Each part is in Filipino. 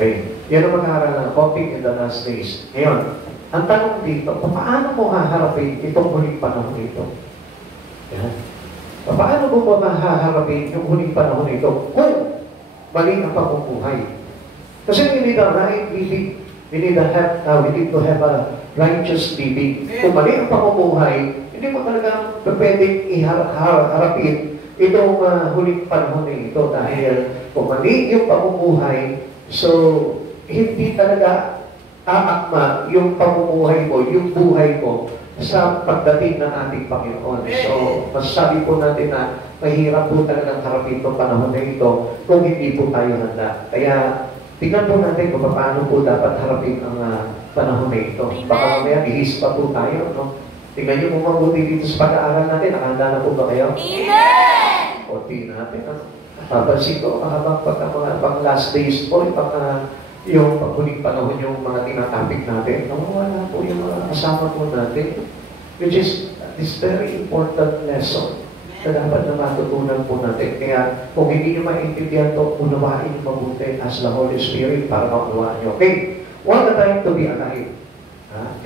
Okay. Yan ang mag-aaral ng Coping in the Last Days. Ngayon, ang tanong dito, paano mo haharapin itong huling panahon ito? Yan. Paano mo haharapin yung huling panahon ito kung mali ang pamumuhay? Kasi we need a right living. We need to have a righteous living. Kung mali ang pamumuhay, hindi mo talaga pwedeng iharapin itong huling panahon na ito dahil kung mali yung pamumuhay, so hindi talaga aakma yung pamumuhay mo, yung buhay mo sa pagdating ng ating Panginoon. So, masasabi po natin na mahirap po talagang harapin itong panahon na ito kung hindi po tayo handa. Kaya, tingnan po natin kung paano po dapat harapin ang panahon na ito. Baka mamaya, bihis pa po tayo. No? Tingnan niyo kung mabuti dito sa pag-aaral natin. Nakahanda na po ba kayo? Amen! O, tingnan natin. Papansin ko, habang pag last days po, yung paghuling panahon yung mga tinatapik natin, nawawala po yung mga kasama po natin, which is this very important lesson na dapat na matutunan po natin. Kaya kung hindi nyo maintindihan ito, unawain nyo mabuti as the Holy Spirit para maunawaan nyo. Okay? What a time to be alive.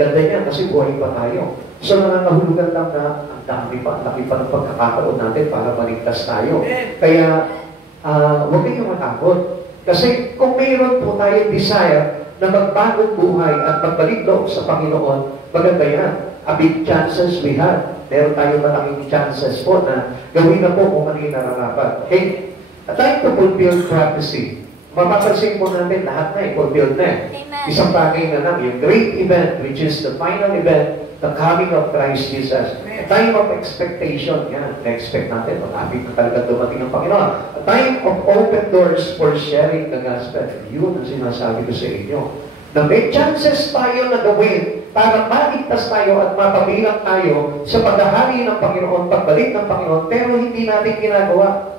Ganda niya kasi buhay pa tayo. So nangangahulugan lang na ang dami pa, laki pa ng pagkakataon natin para maligtas tayo. Kaya huwag kayong matakot. Kasi kung mayroon po tayong desire na magbagong buhay at magbalik loob sa Panginoon, maganda yan. A big chances we have. Meron tayong malaking chances po na gawin na po kung ano yung nararapat. Okay? A time to fulfill prophecy. Mapapansin po natin lahat na fulfilled na. Isang bagay na lang, yung great event, which is the final event, the coming of Christ Jesus. A time of expectation. Yan, na-expect natin. Malapit na talaga dumating ng Panginoon. A time of open doors for sharing the gospel. Yun ang sinasabi ko sa inyo. Na may chances tayo na gawin para maligtas tayo at mapabilang tayo sa paghahari ng Panginoon, pagbalik ng Panginoon, pero hindi natin ginagawa.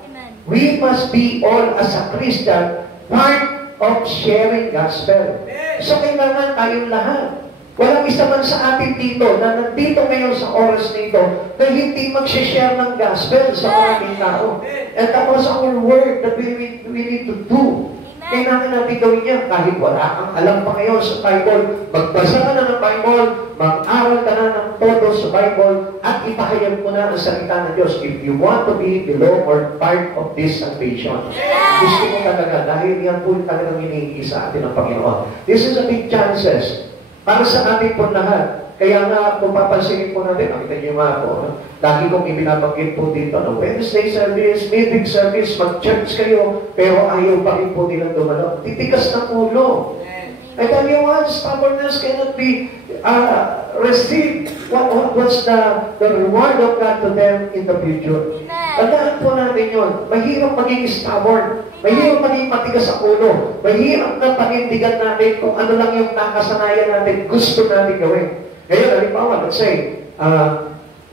We must be all as a Christian part of sharing gospel. So kailangan tayong lahat. Walang isa man sa atin dito na nandito ngayon sa oras nito na hindi mag-share ng gospel sa maraming tao. And that was our work that we need to do. Kailangan natin gawin yan kahit wala kang alam pa ngayon sa Bible. Magbasa ka na ng Bible, mag-aral ka na ng todo sa Bible, at ipahayag mo na ang salita ng Diyos. If you want to be below or part of this salvation, gusto mo talaga, dahil yan po talagang hinihingi sa atin ng Panginoon. This is a big chances para sa ating po lahat. Kaya nga, kung papansinin po natin, nakita niyo nga po, lagi kong ibinabanggit po dito, no? Wednesday service, midweek service, mag-church kayo, pero ayaw pa rin po nilang dumalo. Titigas ng ulo. I tell you what, stubbornness cannot be received. What's the reward of God to them in the future? Tandaan po natin yun. Mahirap maging stubborn. Mahirap maging matigas sa ulo. Mahirap na panindigan natin kung ano lang yung nakasanayan natin, gusto natin gawin. Ngayon, halimbawa, let's say,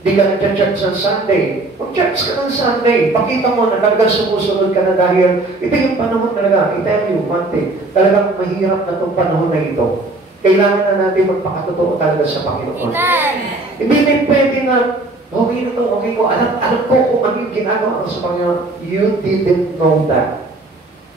di ka nag-church ng Sunday. Mag-church ka ng Sunday. Pakita mo na talagang sumusunod ka na dahil ito yung panahon talaga. I tell you one thing, talagang mahirap na itong panahon na ito. Kailangan na natin magpakatotoo talaga sa Panginoon. Hindi na pwede na, okay na ito, okay ko, alam ko kung ano yung ginagawa ko sa Panginoon. You didn't know that.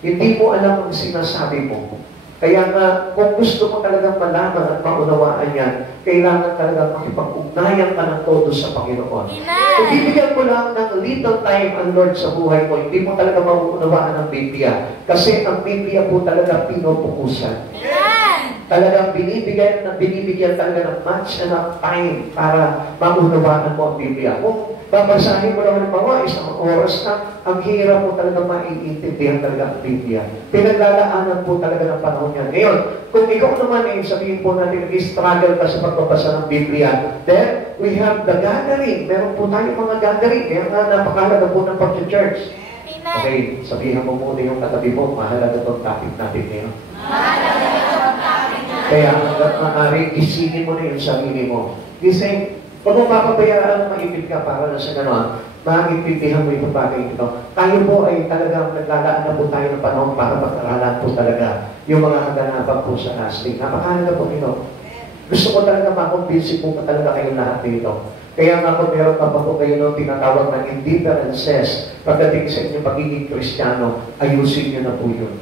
Hindi mo alam ang sinasabi mo. Kaya nga, kung gusto mo talagang malaman at maunawaan yan, kailangan talaga makipag-ugnayan ka ng todo sa Panginoon. Kung bibigyan mo lang ng little time ang Lord sa buhay mo, hindi mo talaga mauunawaan ang Biblia. Kasi ang Biblia po talaga pinupukusan. Talagang binibigyan talaga ng much enough time para maunawaan mo ang Biblia. Kung babasahin mo naman mga isang oras na, ang hirap mo talaga maiintindihan talaga ang Biblia. Pinaglalaanan po talaga ng panahon yan. Ngayon, kung ikaw naman ay sabihin po natin, nag-struggle ka sa pagbabasa ng Biblia, then we have the gathering. Meron po tayo mga gathering. Kaya nga napakalaga po ng pag-church. Okay, sabihin mo muna yung katabi mo, mahalaga itong topic natin ngayon. Kaya hanggang maaari, isinin mo na yung sarili mo. Kasi, pag mo papabayaan, maipit ka para na sa gano'n, maintindihan mo yung bagay ito. Tayo po ay talagang naglalaan na po tayo ng panahon para pag-aralan po talaga yung mga kaganapan po sa lasting. Napakalaga po ito. Gusto ko talaga makumbinsi po talaga kayo lahat dito. Kaya nga kung meron pa po kayo nung tinatawag ng indifferences pagdating sa inyong pagiging Kristiyano, ayusin nyo na po yun.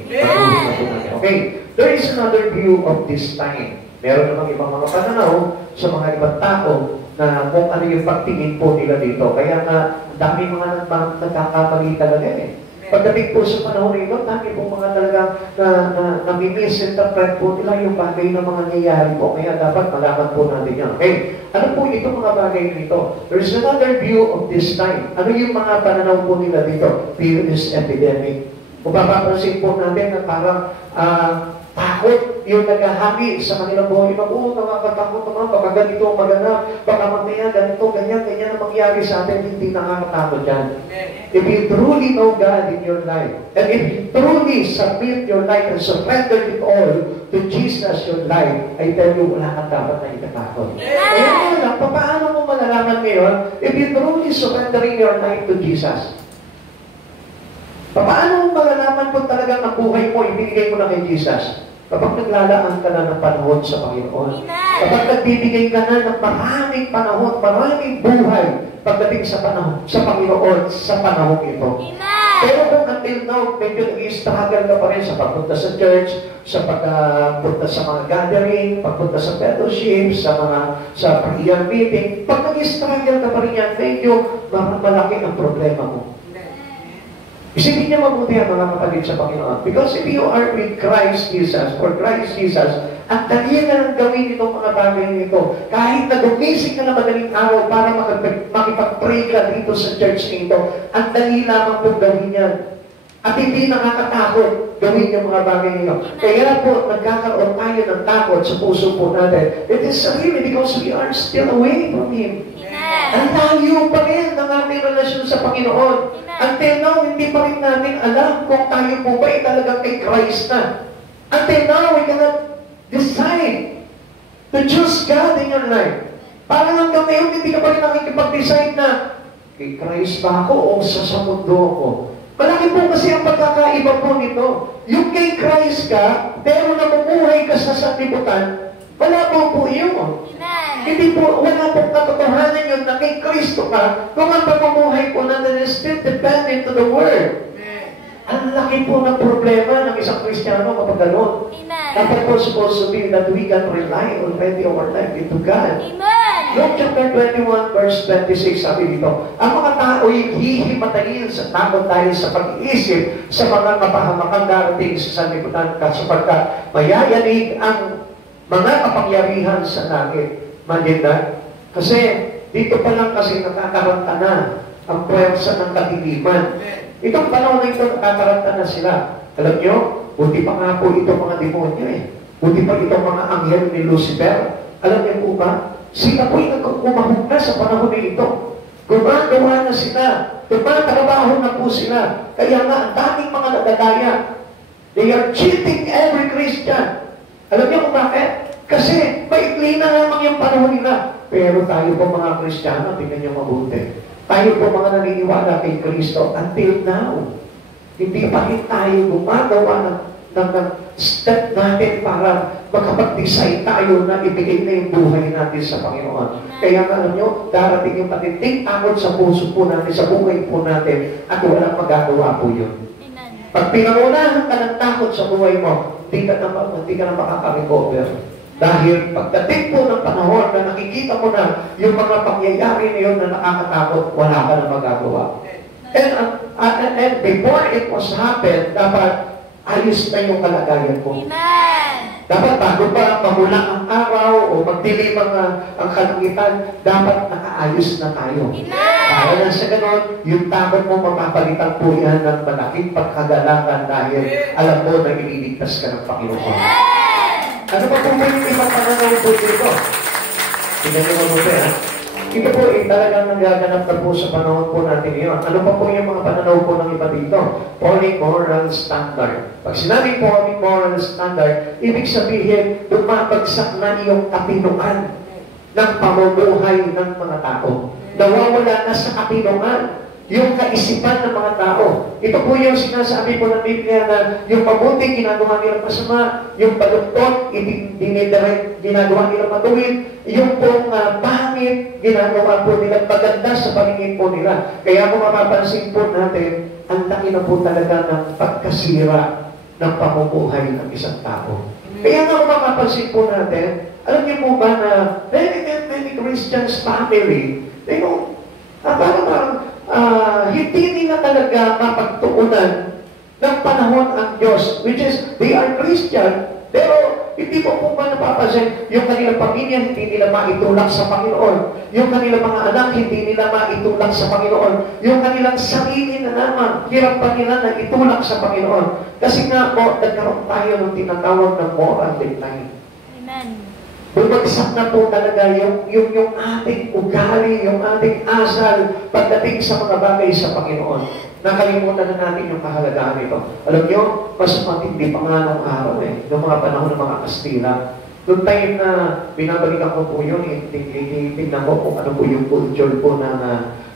Okay? There is another view of this time. Meron namang ibang mga pananaw sa mga ibang tao na kung ano yung pagtingin po nila dito. Kaya nga, dami mga nagkakamali talaga eh. Pagdating po sa panahon nito, dami po mga talagang nami-misinterpret po nila yung bagay na mga nangyayari po. Kaya dapat malaman po natin yan. Okay, ano po itong mga bagay nito? There is another view of this time. Ano yung mga pananaw po nila dito? Fear is epidemic. Kung papapansin po natin na parang takot yung naghahagi sa kanilang buhay. Nakakatakot naman, baka ganito ang maganap, baka mamaya ganito, ganyan ang mangyari sa atin, hindi nakakatakot yan. If you truly know God in your life, and if you truly submit your life and surrender it all to Jesus your life, I tell you, wala kang dapat na ikatakot. Kaya lang, paano mo malalaman ngayon, if you truly surrendering your life to Jesus? Paano mo malalaman kung talagang ang buhay mo, ibinigay mo na kay Jesus? Kapag naglalaan ka na ng panahon sa Panginoon. Kapag nagbibigay ka na ng maraming panahon, maraming buhay pagdating sa panahon, sa Panginoon, sa panahon ito. Pero kung until now, medyo nag-struggle ka pa rin sa pagpunta sa church, sa pagpunta sa mga gathering, pagpunta sa fellowship, sa prayer meeting, pag nag-struggle ka pa rin yan, medyo malaki ang problema mo. Isipin niya mabuti ang mga kapatid sa Panginoon. Because if you are with Christ Jesus, or Christ Jesus, ang dali na lang gawin itong mga bagay nito. Kahit na gumising ka na madaling araw para makipag-pray ka dito sa church nito, ang dali lamang pong gawin yan. At hindi nakakatakot gawin yung mga bagay nito. Kaya po, nagkakaroon tayo ng takot sa puso po natin. It is really because we are still away from Him. Ang layo pa rin ng ating relasyon sa Panginoon. Until now, hindi pa rin natin alam kung tayo po ba ay talagang kay Christ na. Until now, we cannot decide to choose God in your life. Parang hanggang ngayon, hindi ka pa rin nakikipag-decide na kay Christ ba ako o sa mundo ako. Malaki po kasi ang pagkakaiba po nito. Yung kay Christ ka, pero namumuhay ka sa sanlibutan, wala po yun. Hindi po, wala pong katotohanan yun na kay Kristo ka, kung ang pamumuhay po natin is still dependent to the Word. Ang laki po ng problema ng isang Kristiyano kapag gano'n. Dapat po supposed to be that we can rely already our life into God. Luke chapter 21 verse 26 sabi dito, ang mga tao'y hihimatayin sa takot dahil sa pag-iisip sa mga kapahamakang darating sa sanlibutan sapagkat mayayanig ang mga kapangyarihan sa langit. Maganda. Kasi dito pa lang kasi nakakaranta na ang puwersa ng kadiliman. Itong panahon na ito, nakakaranta na sila. Alam nyo, buti pa nga po itong mga demonyo eh. Buti pa itong mga anghel ni Lucifer. Alam niyo po ba? Sila po'y nagkumahog na sa panahon na ito. Gumagawa na sila. Tumatrabaho na po sila. Kaya nga, ang daming mga nadadaya. They are cheating every Christian. Alam niyo kung bakit? Kasi maikli na lamang yung panahon nila. Pero tayo po mga Kristiyano, tingnan niyo mabuti. Tayo po mga naniniwala kay Kristo until now. Hindi pa rin tayo gumagawa ng step natin para makapag-decide tayo na ibigay na yung buhay natin sa Panginoon. Kaya alam nyo, darating yung matinding takot sa puso po natin, sa buhay po natin, at walang magagawa po yun. Pag pinangunahan ka ng takot sa buhay mo, hindi ka na makaka-recover. Dahil pagdating po ng panahon na nakikita mo na yung mga pangyayari na yun na nakakatakot, wala ka na magagawa. And before it was happened, dapat ayos na yung kalagayan mo. Dapat bago pa mamula ang araw o magdilim ang kalangitan, dapat nakaayos na tayo. Para na sa ganon, yung takot mo mapapalitan po yan ng malaking pagkagalakan dahil alam mo na ililigtas ka ng Panginoon. Ano pa po ba yung ibang pananaw po dito? Tignan nyo mabuti, ha? Ito po talagang nagaganap na po sa panahon po natin ngayon. Ano pa po yung mga pananaw po ng iba dito? Moral standard. Pag sinabing moral standard, ibig sabihin, lumabagsak na yung kapinuan ng pamumuhay ng mga tao. Nawawala na sa kapinuan yung kaisipan ng mga tao. Ito po yung sinasabi po ng Biblia na yung mabuti ginagawa nilang masama, yung baluktot, ginagawa nilang matuwid, yung pong pangit, ginagawa po nilang maganda sa paningin po nila. Kaya kung mapapansin po natin, ang laki na po talaga ng pagkasira ng pamumuhay ng isang tao. Kaya nga kung mapapansin po natin, alam niyo po ba na many Christians family, they don't, hindi nila talaga mapagtuunan ng panahon ang Diyos, which is, they are Christian, pero hindi po po ba napapansin, yung kanilang pamilya hindi nila maitulak sa Panginoon, yung kanilang mga anak hindi nila maitulak sa Panginoon, yung kanilang sarili na naman, hirap pa nila na itulak sa Panginoon. Kasi nga po, nagkaroon tayo ng tinatawag na moral decline. Amen. Bumagsak na po talaga yung ating ugali, yung ating asal pagdating sa mga bagay sa Panginoon. Nakalimutan na natin yung kahalagahan nito. Alam nyo, mas matindi pa nga nung araw noong mga panahon ng mga Kastila. Noong time na binabalikan ko po yun, tingnan ko kung ano po yung culture po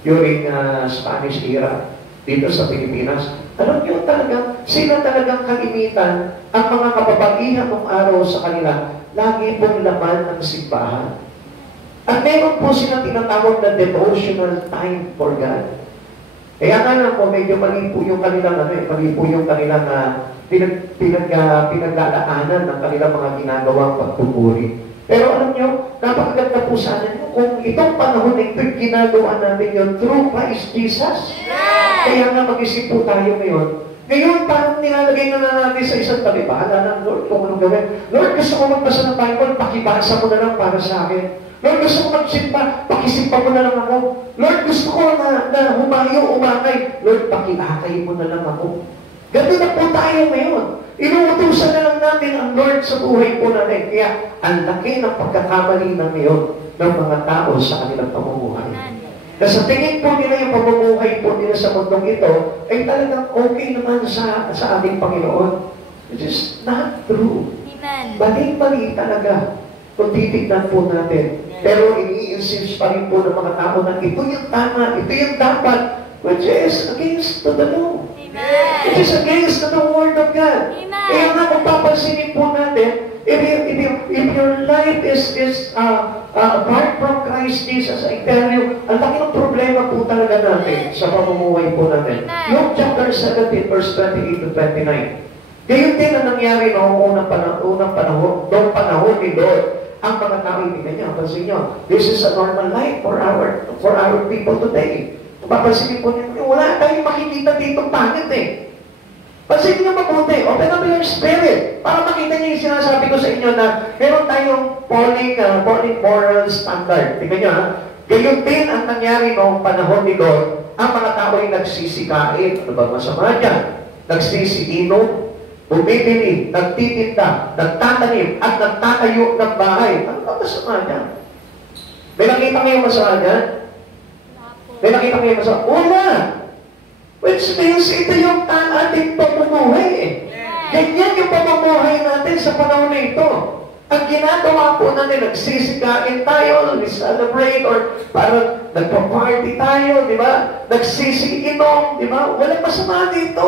during Spanish era dito sa Pilipinas. Alam nyo talaga, sila talagang kalimitan ang mga kababaihan ng araw sa kanila, lagi pong laman ng simbahan. At meron po silang tinatawag na devotional time for God. Kaya nga lang po, medyo mali po yung kanilang, mali po yung kanilang pinaglalaanan ng kanilang mga ginagawang pagpupuri. Pero alam nyo, napakaganda po sana nyo kung itong panahon na ito'y ginagawa natin yun through Christ Jesus. Kaya nga mag-isip po tayo ngayon. Ngayon, parang nilalagay na natin sa isang tabi, bahala ng Lord kung anong gawin. Lord, gusto ko magbasa ng Bible, pakibasa mo na lang para sa akin. Lord, gusto ko magsimba, pakisimba mo na lang ako. Lord, gusto ko na humayo, umangay. Lord, pakilakay mo na lang ako. Ganun na po tayo ngayon. Inuutusan na lang natin ang Lord sa buhay po natin. Kaya, ang laki ng pagkakamali na ngayon ng mga tao sa kanilang pamumuhay. Na sa tingin po nila yung pamumuhay po nila sa mundong ito, ay talagang okay naman sa ating Panginoon. Which is not true. Mali-mali talaga. Kung titignan po natin. Pero ini-insist pa rin po ng mga tao na ito yung tama, ito yung dapat, which is against the law. Which is against the word of God. Kaya nga kung papansinin po natin, if your life is apart from Christ Jesus, I tell you, ang laki ng problema po talaga natin sa pamumuhay po natin. Luke chapter 17, verse 28 to 29. Gayon din ang nangyari noong unang panahon ni Lord. Ang mga tao, hindi niya, pansin nyo, this is a normal life for our people today. Papansinin po niyo, wala tayong makikita dito pangit eh. Pansinin niyo mabuti, open up your spirit, para makita niyo yung sinasabi ko sa inyo na meron tayong falling moral standard. Tingnan niyo ha, gayon din ang nangyari noong panahon ni Lord, ang mga tao ay nagsisikain. Ano ba masama dyan? Nagsisiinom, bumibili, nagtitinda, nagtatanim, at nagtatayo ng bahay. Ano ba masama niyan? May nakita ngayong masama niyan? May nakita ngayong masama? Wala! Which means ito yung ating pamumuhay eh. Ganyan yung pamumuhay natin sa panahon na ito. Ang ginagawa po natin, nagsisikain tayo, we celebrate, or parang nagpa-party tayo, di ba? Nagsisiinom, di ba? Walang masama dito.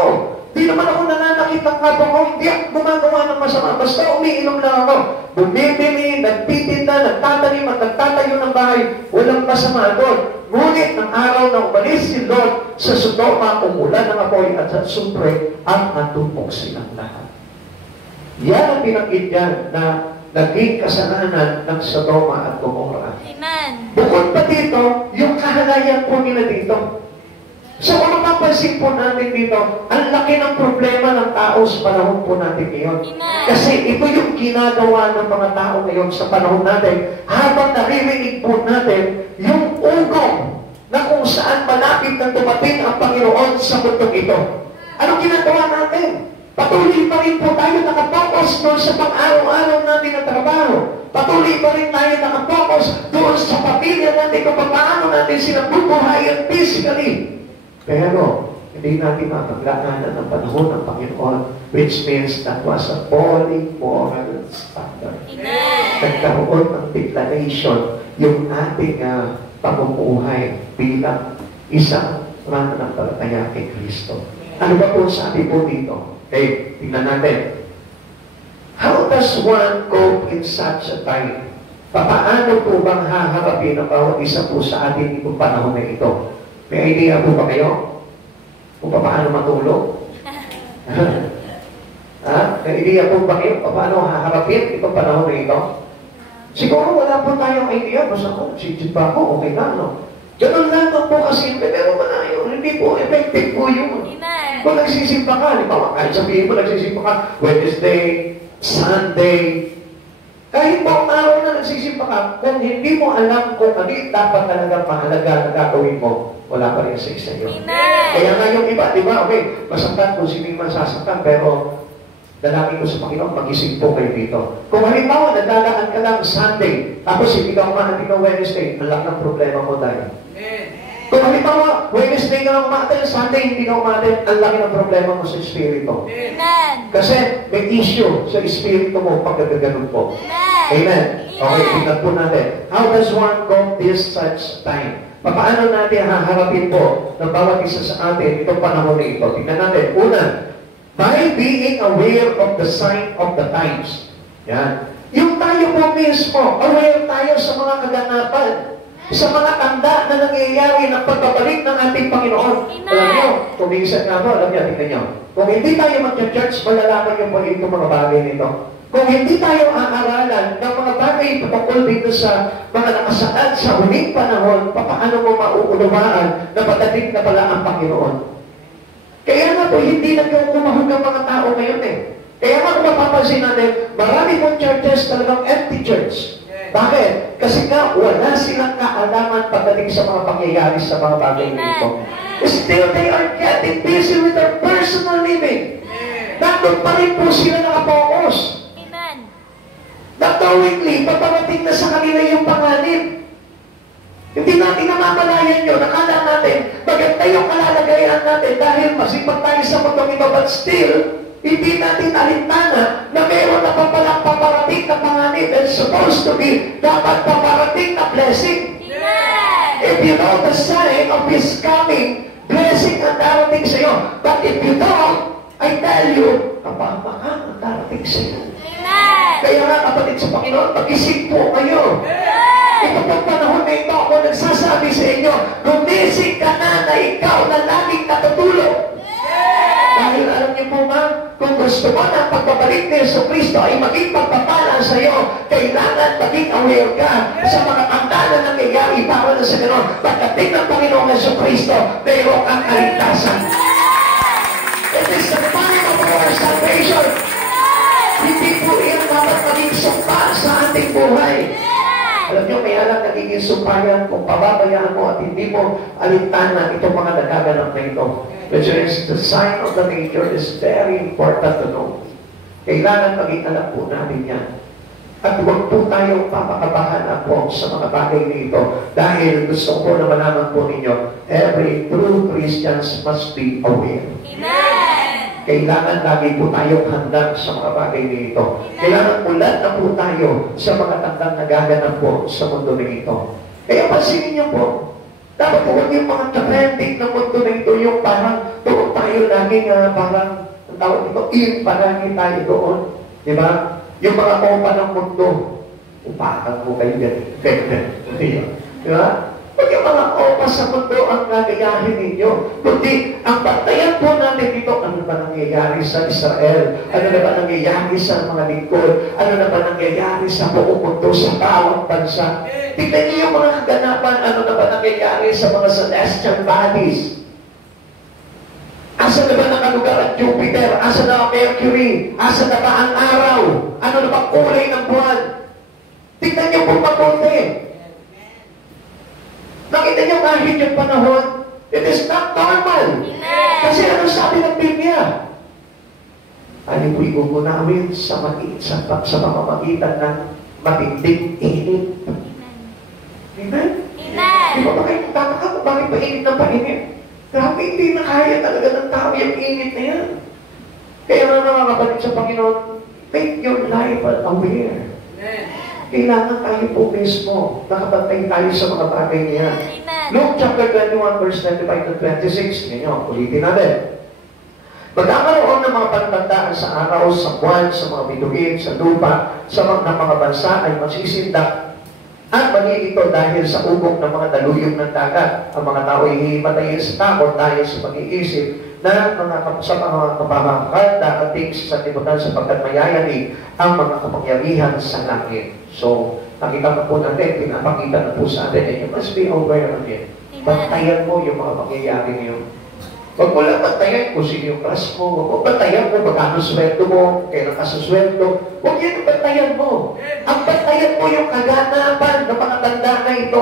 Di naman ako nananakit ng kapwa ko, hindi ako gumagawa ng masama. Basta umiinom lang ako. Bumibili, nagtitinda, nagtatanim at nagtatayo ng bahay. Walang masama doon. Ngunit ng araw na umalis si Lot sa Sodoma, umulan ng apoy at sa sumbre at natupok silang lahat. Yan ang pinakit yan na naging kasalanan ng Sodoma at Gomorrah. Amen. Bukod pa dito, yung kahalayan po nila dito. So, kung mapapansin po natin dito, ang laki ng problema ng tao sa panahon po natin ngayon. Kasi ito yung ginagawa ng mga tao ngayon sa panahon natin, habang naririnig po natin yung ugong na kung saan malapit na dumating ang Panginoon sa mundong ito. Anong ginagawa natin? Patuloy pa rin po tayo nakapokus doon sa pang-araw-araw natin na trabaho. Patuloy pa rin tayo nakapokus doon sa pamilya natin kung paano natin sila bubuhayan physically. Pero, hindi natin mapagdaanan ang panahon ng Panginoon, which means that was a falling moral standard. Nagkaroon ng declaration yung ating pamumuhay bilang isang mananampalataya kay Kristo. Ano ba po sabi po dito? Okay, tingnan natin. How does one cope in such a time? Paano po bang haharapin ang bawat isa po sa ating itong panahon na ito? May idea po ba kayo? Kung paano matulog? Idea po ba kayo paano haharapin itong panahon na ito? Siguro wala po tayong idea. Basta ko, sitsit pa ako, okay na, no? Ganun lang po kasi, pero malayo, hindi po effective po yun. Kung nagsisimpa ka, di ba, kahit sabihin mo, nagsisimpa ka, Wednesday, Sunday, kahit buong araw na nagsisimpa ka, kung hindi mo alam kung ano dapat talagang mahalaga na gagawin mo, wala pa rin sa isa yun. Kaya nga yung iba, di ba, okay, masaktan kung sino man sasaktan, pero dalangin ko sa Panginoon, mag-isip po kayo dito. Kung halimbawa, naglalaan ka lang Sunday, tapos hindi ka umahatid ng Wednesday, ang laki ng problema mo dahil. Kung halimbawa, Wednesday ka lang umahatid, Sunday hindi ka umahatid, ang laki ng problema mo sa espiritu. Kasi may issue sa espiritu mo pag gaganon po. Amen. Okay, tingnan po natin. How does one go this such time? Paano natin haharapin po ng bawat isa sa atin itong panahon na ito? Tingnan natin. Una, by being aware of the sign of the times. Yan. Yung tayo po mismo, aware tayo sa mga kaganapan, sa mga tanda na nangyayari ng pagbabalik ng ating Panginoon. Alam nyo, kung minsan nga po, alam nyo, tingnan nyo. Kung hindi tayo mag-church, malalaman yung po itong mga bagay nito. Kung hindi tayo aaralan ng mga bagay patungkol dito sa mga nakasaad sa huling panahon, paano mo mauunawaan na patating na pala ang Panginoon? Kaya nga po, hindi nagkukumahog ang mga tao ngayon eh. Kaya nga kung mapapansin natin, marami pong churches talagang empty church. Bakit? Kasi nga, wala silang kaalaman pagdating sa mga pangyayari sa mga bagay nito. Still, they are getting busy with their personal living. Nandun pa rin po sila nakapokus. Not knowingly, paparating na sa kanila yung panganib. Hindi natin namamalayan yun. Nakala natin, maganda yung kalalagayan natin dahil masipag tayo sa mundong ito, but still, hindi natin alintana na meron na papalang paparating na panganib and supposed to be dapat paparating na blessing. If you know the sign of His coming, blessing ang darating sa iyo. But if you don't, I tell you, kapamakan ang darating sa iyo. Kaya nga kapatid sa Panginoon, mag-isip po kayo. Ito pong panahon na ito, ako nagsasabi sa inyo, gumising ka na ikaw na laging natutulog. Dahil alam niyo po ba, kung gusto mo na pagbabalik ni Yesu Cristo ay maging pagpapala sa iyo, kailangan maging aware ka sa mga tanda na nangyayari para na sa gano'n. Pagdating ng Panginoong Yesu Cristo, mayroong ang kaligtasan. It is the time of our salvation. Hindi po yan dapat maging sumpa sa ating buhay. Alam niyo, may alam nagiging sumpa yan kung pababayaan mo at hindi mo alintana itong mga nagaganap na ito. Which is, the sign of the nature is very important to know. Kailangan maging alam po natin yan. At huwag po tayong papakabahan po sa mga bagay nito. Dahil gusto ko na malaman po ninyo, every true Christians must be aware. Kailangan lagi po tayong handa sa mga bagay nito. Kailangan ulat na po tayo sa mga tandang nagaganap po sa mundo nito. Kaya pansinin niyo po, dapat po yung mga trending ng mundo nito, yung parang doon tayo lagi parang, ang tawag nito, palagi tayo doon. Di ba? Yung mga opa ng mundo, upakan mo kayo yan. Di ba? Pag yung mga opa sa mundo ang nagayahin ninyo, kundi ang bantayan po natin dito, ano ba nangyayari sa Israel? Ano na ba nangyayari sa mga lingkod? Ano na ba nangyayari sa buong mundo, sa bawat bansa? Tignan niyo yung mga kaganapan, ano na ba nangyayari sa mga celestial bodies? Asa na ba nakalugar ang Jupiter? Asa na ang Mercury? Asa na ba ang araw? Ano na ba kulay ng buwan? Tignan niyo po mabuti. Nakita niyo kahit yung panahon, it is not normal. Kasi ano sabi ng Biblia? Ano po'y gugunawin sa pamamagitan ng matinding init. Amen? Di ba ba kayo tataka kung bakit painit ng painit? Grabe, hindi na kaya talaga ng tao yung init na yan. Kaya mga kapatid sa Panginoon, make your life aware. Kailangan tayo po mismo nakapantay tayo sa mga bagay niya. Luke chapter 21 verse 25 to 26. Ngayon, ulitin natin. Magkakaroon ng mga pantandaan sa araw, sa buwan, sa mga bituin, sa lupa, sa mga bansa ay masisindak. At malilito dahil sa ugok ng mga daluyong ng dagat. Ang mga tao ay hihimatayin sa takot dahil sa pag-iisip na sa mga kapamakan darating sa sanlibutan sapagkat mayayari ang mga kapangyarihan sa langit. So, nakita na po natin, pinapakita na po sa atin, and you must be aware of it. Bantayan mo yung mga pangyayari ngayon. Huwag mo lang bantayan kung sino yung class mo. Huwag mo bantayan mo magkano sweldo mo, kailan ka sa sweldo. Huwag yan ang bantayan mo. Ang bantayan mo yung kaganapan ng mga tanda na ito.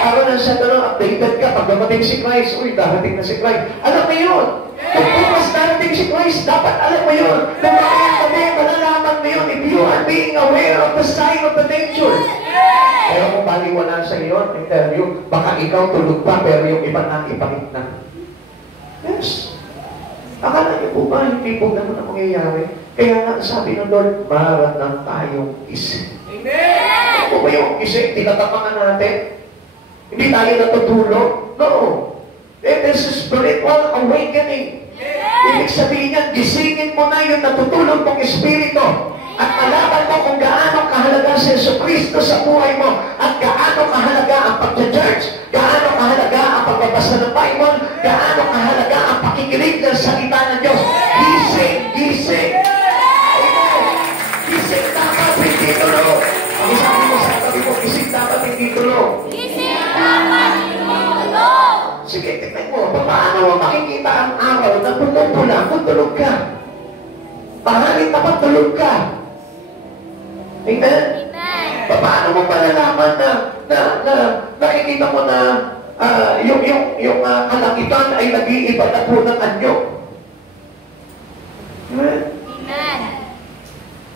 Para na sa tanong, updated ka. Pag dumating si Christ, uy, darating na si Christ. Alam mo yun. Kung bukas darating si Christ, dapat alam mo yun. Kung bakit kami, malalaman mo yun if you are being aware of the sign of the nature. Pero kung baliwala sa iyo, I tell you, baka ikaw tulog pa, pero yung iba na ipalit na. Yes. Akala niyo po ba, hindi po ganun ang mangyayari? Kaya nga, sabi ng Lord, marat lang tayong isip. Amen! Ano ba yung isip? Tinatapangan natin? Hindi tayo natutulog? No. It is a spiritual awakening. Ibig sabihin niya, gisingin mo na yung natutulog mong espiritu. At malaman mo kung gaano kahalaga si Jesucristo sa buhay mo. At gaano kahalaga ang pag-church. Gaano kahalaga ang pagbabasa ng Bible. Gaano kahalaga ang pakikinig ng salita ng Diyos. Gising, gising. Amen. Gising dapat hindi tulog. Ang sabi mo sa tabi mo, gising dapat hindi tulog. Gising dapat hindi tulog. Sige, tignan mo. Paano makikita ang araw na pumupula kung tulog ka? Pahalit na tulog ka. Amen? Paano mo malalaman na nakikita mo na yung kalangitan ay nag-iiba na po ng anyo? Amen? Amen.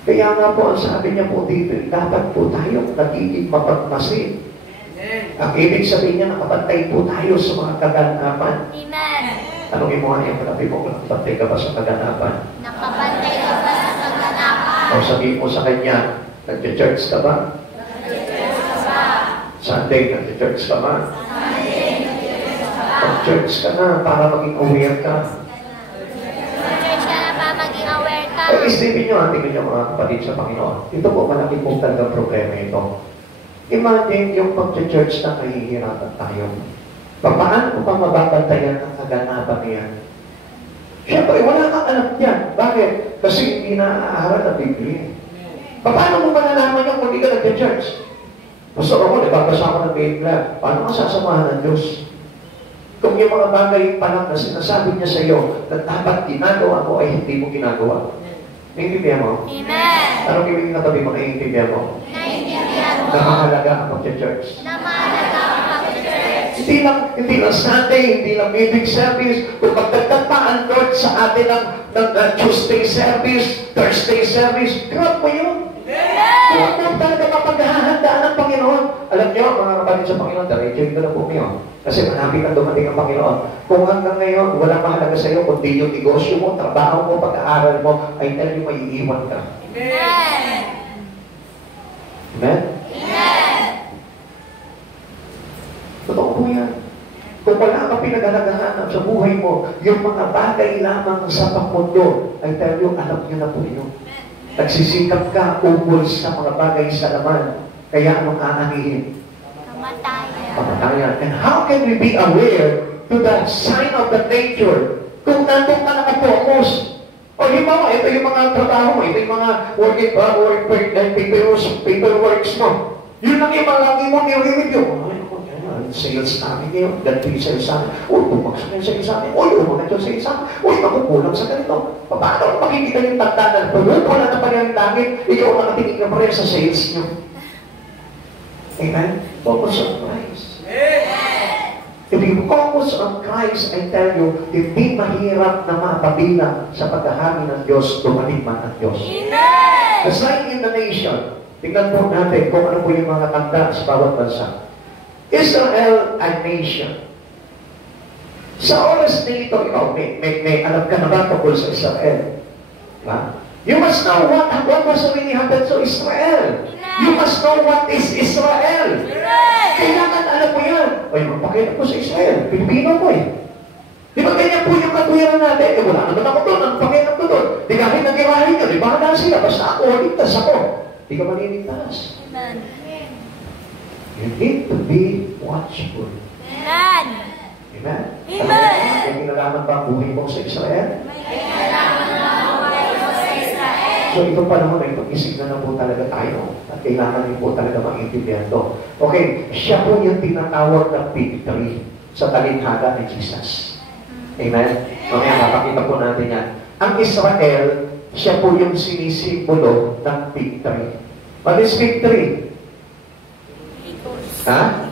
Kaya nga po, ang sabi niya po dito, dapat po tayong nagiging mapagmasid. Ang ibig sabihin niya, nakabantay po tayo sa mga kaganapan. Amen. Tanongin mo nga yung katabi mo, nakabantay ka ba sa kaganapan? Nakabantay ka ba sa kaganapan? O sabihin mo sa kanya, nag-church ka ba? Nag-church ka ba? Sunday, nag-church ka ba? Sunday, nag-church ka ba? Nag-church ka na para maging aware ka. Nag-church ka na para maging aware ka. Ay, isipin nyo, tingnan nyo mga kapatid sa Panginoon. Ito po, malaki pong talagang problema ito. Imagine yung pag-church na kahihirapan tayo. Paano pa mababantayan ang kaganapan niya? Siyempre, wala kang alam niyan. Bakit? Kasi hindi na-aaral ang Biblia. Paano mo malalaman yung kung hindi ka nag-church? Gusto ko, nagbabasa ako ng Biblia. Paano ka sasamahan ng Diyos? Kung yung mga bagay pa lang na sinasabi niya sa iyo na dapat ginagawa mo ay hindi mo ginagawa. Naiintindihan mo? Amen! Anong ibig katabi mo? Naiintindihan mo? Naiintindihan mo. Namahalaga ang pag-church. Namahalaga ang pag-church. Hindi lang Sunday, hindi lang meeting service. Kung magdagdag pa ang Lord sa atin ng Tuesday service, Thursday service, grab mo yun. Kung ano talaga mapaghahandaan ng Panginoon. Alam niyo, mga kapatid sa Panginoon, diretso na po ngayon. Kasi malapit ang dumating ang Panginoon. Kung hanggang ngayon, walang mahalaga sa iyo, kundi yung negosyo mo, trabaho mo, pag-aaral mo, ay tell you, may iiwan ka. Amen! Amen? Amen! Totoo po yan. Kung wala ka pinag-alagahan sa buhay mo, yung mga bagay lamang sa pagmundo, ay tell you, alam niyo na po yun. Nagsisikap ka ukol sa mga bagay sa laman. Kaya anong aanihin? Kamatayan. Kamatayan. And how can we be aware to the sign of the nature kung nandun ka nakapokus? O halimbawa, ito yung mga trabaho mo, ito yung mga paperworks mo. Yun lang yung malagi mo nire-review. Sales namin ngayon, ganito yung sales namin. Uy, bumagsak yung sales namin. Uy, bumagsak yung sales namin. Uy, makukulang sa ganito. Paano makikita yung tanda na wala na pala yung langit, ikaw nakatingin na pala sa sales nyo. Amen? Focus on Christ. If you focus on Christ, I tell you, hindi mahirap na mapabilang sa paghahari ng Diyos, dumating man ang Diyos. Amen! Just like in the nation, tingnan po natin kung ano po yung mga tanda sa bawat bansa. Israel a nation. Sa oras na ito, may alam ka na ba tungkol sa Israel? Diba? You must know what was really happened to Israel. You must know what is Israel. Kailangan alam mo yan. O yung magpakita po sa Israel. Pilipino po eh. Di ba ganyan po yung katuwiran natin? Wala naman ako doon. Ang pakita ko doon. Di kahit nag-iwahin nyo. Di ba na sila? Basta ako, ligtas ako. Di ka maniligtas. Amen. You need to be watchful. Amen. Amen? Amen! May kinalaman ba ang buhay mo sa Israel? May kinalaman ang buhay mo sa Israel. So ito pa naman, may pag-isip na po talaga tayo. At kailangan din po talaga maintindihan to. Okay, siya po yung tinatawag na victory sa talinhaga ni Jesus. Amen? Mamaya mapakita po natin yan. Ang Israel, siya po yung sinisimbolo ng victory. What is victory? Ha?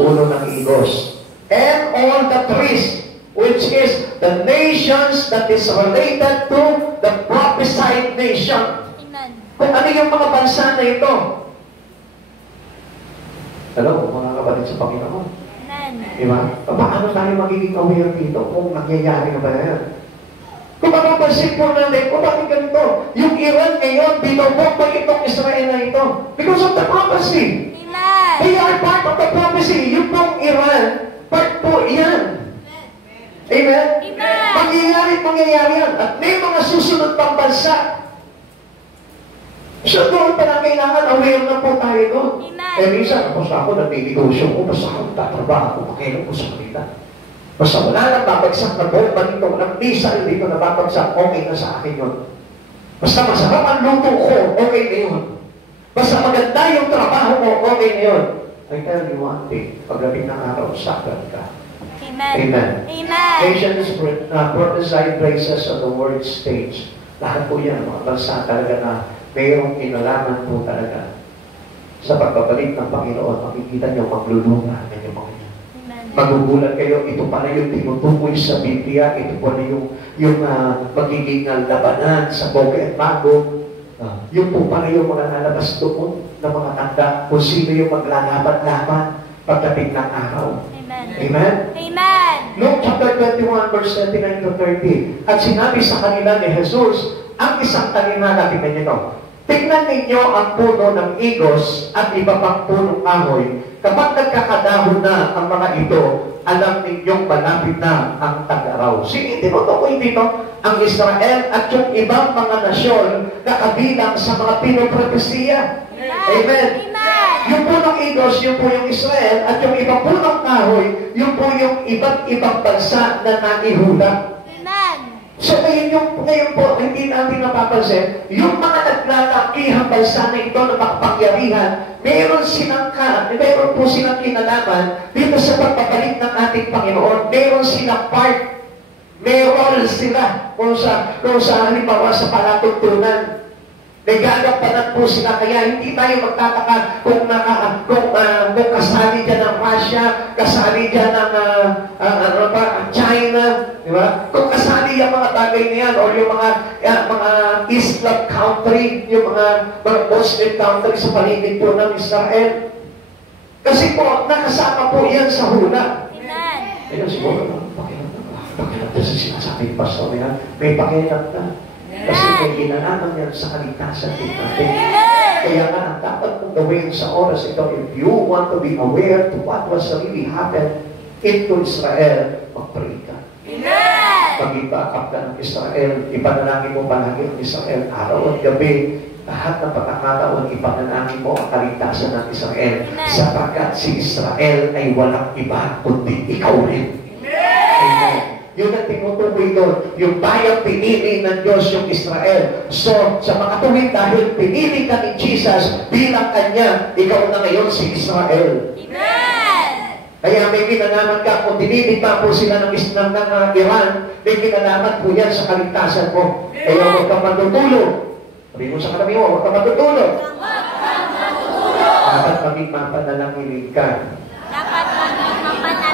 Uno ng igos. And all the trees, which is the nations that is related to the prophesied nation. Amen. Kung ano yung mga bansa na ito? Hello, mga kapatid sa Panginoon. Amen. Diba? Paano tayo magiging aware dito kung nangyayari na ba yan? Kung mapapansin po natin, kung bakit ganito, yung Iran ngayon, binobomba itong Israel na ito. Because of the prophecy. Amen. They are part of the prophecy. Yung pong Iran, part po yan. Amen? Amen. Mangyayari yan. At may mga susunod pang bansa. So doon pala kailangan aware na po tayo doon. Amen. Eh minsan, basta ako nagninegosyo ko, basta ako tatrabaho ko, pakialam ko sa kanila. Basta wala nang babagsak na bomba dito, walang missile dito na babagsak, okay na sa akin yun. Basta masarap ang luto ko, okay na yun. Basta maganda yung trabaho ko, okay na yun. I tell you one thing, pagdating ng araw, sakal ka. Amen. Amen. Amen. Asians prophesied praises on the world stage. Lahat po yan, mga bansa talaga na mayroong kinalaman po talaga. Sa pagbabalik ng Panginoon, makikita niyo maglulunga ng inyong mga yan. Magugulat kayo, ito pala yung tinutukoy sa Biblia, ito pala yung magiging labanan sa Gog at Magog. Yung po pala yung mga nalabas doon ng mga tanda kung sino yung maglalaban-laban pagdating ng araw. Amen. Amen? Amen. Luke chapter 21 verse 29 to 30. At sinabi sa kanila ni Jesus, ang isang talinhaga, tingnan niyo ito. Tingnan ninyo ang puno ng igos at iba pang punong kahoy. Kapag nagkakadahon na ang mga ito, alam ninyong malapit na ang tag-araw. Sige, tinutukoy dito ang Israel at yung ibang mga nasyon na kabilang sa mga pinoprofesiya. Amen. Yung punong igos, yung po yung Israel, at yung ibang punong kahoy, yung po yung iba't ibang bansa na naihula. So ngayon po, hindi natin napapansin, yung mga naglalakihang bansa na ito na makapangyarihan, meron po silang kinalaman dito sa pagbabalik ng ating Panginoon. Meron silang part, meron sila kung sa halimbawa sa palatuntunan. Nagagampanan po sila, kaya hindi tayo magtataka kung kasali dyan ng Russia, kasali dyan ng China, di ba? Kung kasali yung mga bagay na yan, or yung mga Islam country, yung mga Muslim country sa paligid po ng Israel. Kasi po, nakasama po yan sa hula. Amen. Ayun, siguro, pakialam na sa sinasabing pastor yan, may pakialam na. Kasi may ginalaman yan sa kaligtasan din natin. Kaya nga, ang dapat mong gawin sa oras ito, if you want to be aware to what was really happened into Israel, mag-pray ka. Mag-ibakap ka ng Israel, ipanalangin mo palagi ang Israel, araw at gabi, lahat ng pagkakataon, ipanalangin mo ang kaligtasan ng Israel, sapagkat si Israel ay walang iba, kundi ikaw rin. Amen. Yung nagtinutukoy doon, yung bayang pinili ng Diyos yung Israel. So, sa mga tuwid, dahil pinili ka ni Jesus bilang Kanya, ikaw na ngayon si Israel. Amen. Kaya may kinalaman ka, kung dinidikta po sila ng Islam ng Iran, may kinalaman po yan sa kaligtasan mo. Kaya huwag kang matutulog. Sabi mo sa kanabi mo, huwag kang matutulog. Dapat maging mapanalangin ka.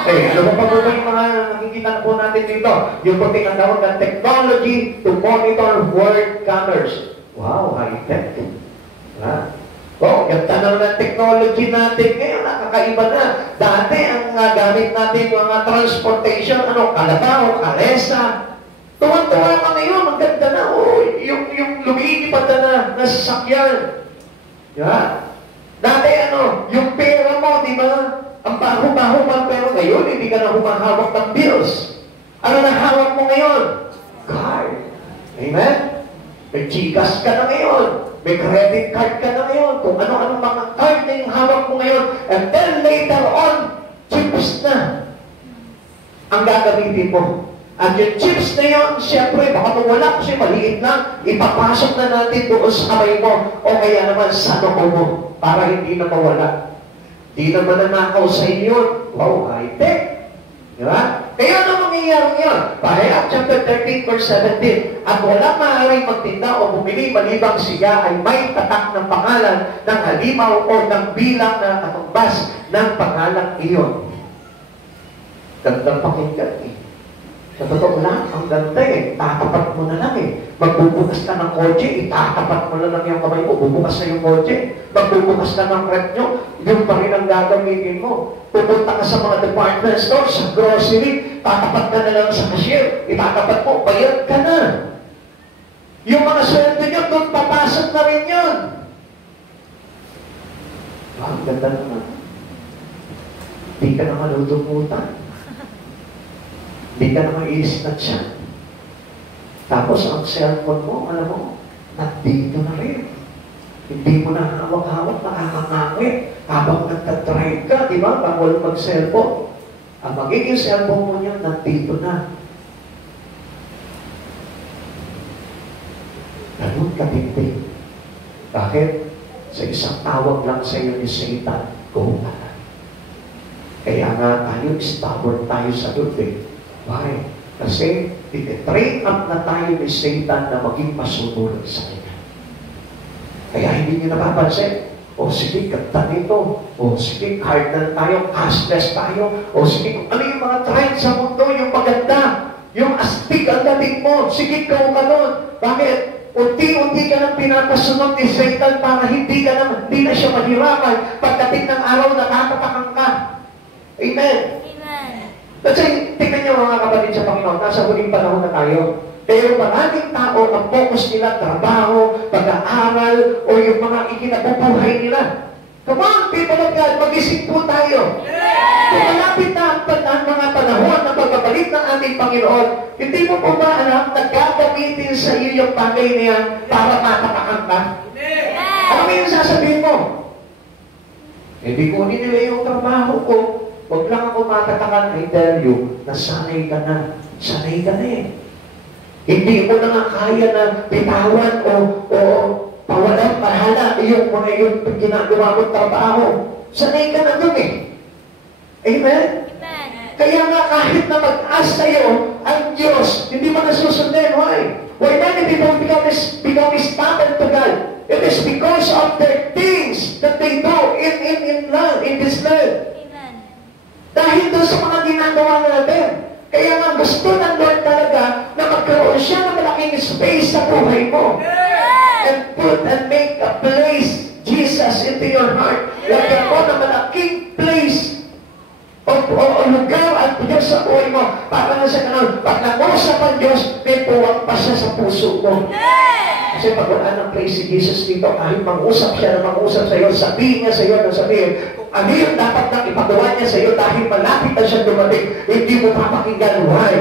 Ano pa po ba yung mga nakikita po natin dito? Yung pati ang tawag ng technology to monitor world commerce. Wow, high-tech. Yung tanaw ng technology natin ngayon, nakakaiba na. Dati, ang gamit natin mga transportation, kalabaw, kalesa. Tuwan-tuwa ka ngayon, ang ganda na. Yung lumilipad na sasakyan. Dati, yung pera mo, di ba? Ang baho-baho man, pero ngayon, hindi ka na humahawak ng bills. Ano na hawak mo ngayon? Card. Amen? May Gcash ka na ngayon. May credit card ka na ngayon. Kung ano-ano mga card na yung hawak mo ngayon. And then later on, chips na. ang gagamitin mo. At yung chips na yun, siyempre, baka mawala kasi maliit na, ipapasok na natin doon sa kamay mo o kaya naman sa noo mo para hindi na mawala. Di naman nanakaw sa inyo yun. Wow, high-tech. Di ba? Kaya ano mangyayari niya? Pahayag chapter 13 verse 17, at walang maaaring magtinda o bumili malibang siya ay may tatak ng pangalan ng halimaw o ng bilang na katumbas ng pangalan iyon. Gandang pakinggan eh. Sa totoo lang, ang ganda eh. Tatapat mo na lang eh. Magbubukas ka ng kotse, itatapat mo na lang yung kamay mo, bubukas na yung kotse. Magbubukas ka ng rep nyo, yung pa rin ang gagamitin mo. Pupunta ka sa mga department store, sa grocery, tatapat ka na lang sa cashier, itatapat mo, bayad ka na. Yung mga sweldo nyo, doon papasok na rin yun. Ang ganda naman. Hindi ka na malutumutan. Hindi ka na maiisnat siya. Tapos ang cellphone mo, alam mo, nandito na rin. Hindi mo na hawak-hawak, nakakangangit. Habang nagtatry ka, di ba? Bawal mag-cellphone. Ang magiging cellphone mo niya, nandito na. Ganun katindi. Bakit? Sa isang tawag lang sa iyo ni Satan, go na. Kaya nga tayo, stubborn tayo sa lute. Why? Kasi train up na tayo ni Satan na maging masunod sa kanya. Kaya hindi niyo napapansin. O sige, ganda nito. O sige, hard na tayo, cashless tayo. O sige, ano yung mga trend sa mundo, yung maganda, yung astig ang dating mo. Sige, ikaw ka nun. Bakit? Unti-unti ka nang pinapasunod ni Satan para hindi na siya mahirapan. Pagdating ng araw, nakatatakang ka. Amen. Kasi, tingnan niyo mga kapatid sa Panginoon, nasa huling panahon na tayo. Pero maraming tao, ang focus nila, trabaho, pag-aaral, o yung mga ikinabubuhay nila. Come on, people of God, mag-isip po tayo. Kung malapit na ang mga panahon na pagbabalik ng ating Panginoon, hindi mo po ba alam na gagamitin sa iyo yung bagay na yan para matapakan ka? Ano yung sasabihin mo? Hindi ko nila yung trabaho ko. Huwag lang ako matatakan, I tell you, nasanay ka na. Sanay ka na eh. Hindi mo na nga kaya na bitawan o pawalan, pahala yung mga yung ginagawa mong trabaho. Sanay ka na dun eh. Amen? Kaya nga kahit na mag-as sa'yo ang Diyos, hindi mo nasusundin. Why? Why many people become stubborn to God? It is because of the things that they do in this life. Dahil doon sa mga ginagawa natin. Kaya nga gusto ng Lord talaga na magkaroon siya ng malaking space sa buhay mo. And put and make a place, Jesus, into your heart. Lagyan mo ng malaking place o lugar at Diyos sa buhay mo. Para na sa kanon, pag nangusap ang Diyos, may puwang pa siya sa puso mo. Kasi pag wala ng place si Jesus dito, kahit mag-usap siya na mag-usap sa iyo, sabihin niya sa iyo na sabihin, ano yung dapat nang ipagawa niya sa iyo dahil malapit na siya dumating, hindi mo papakinggan. Why?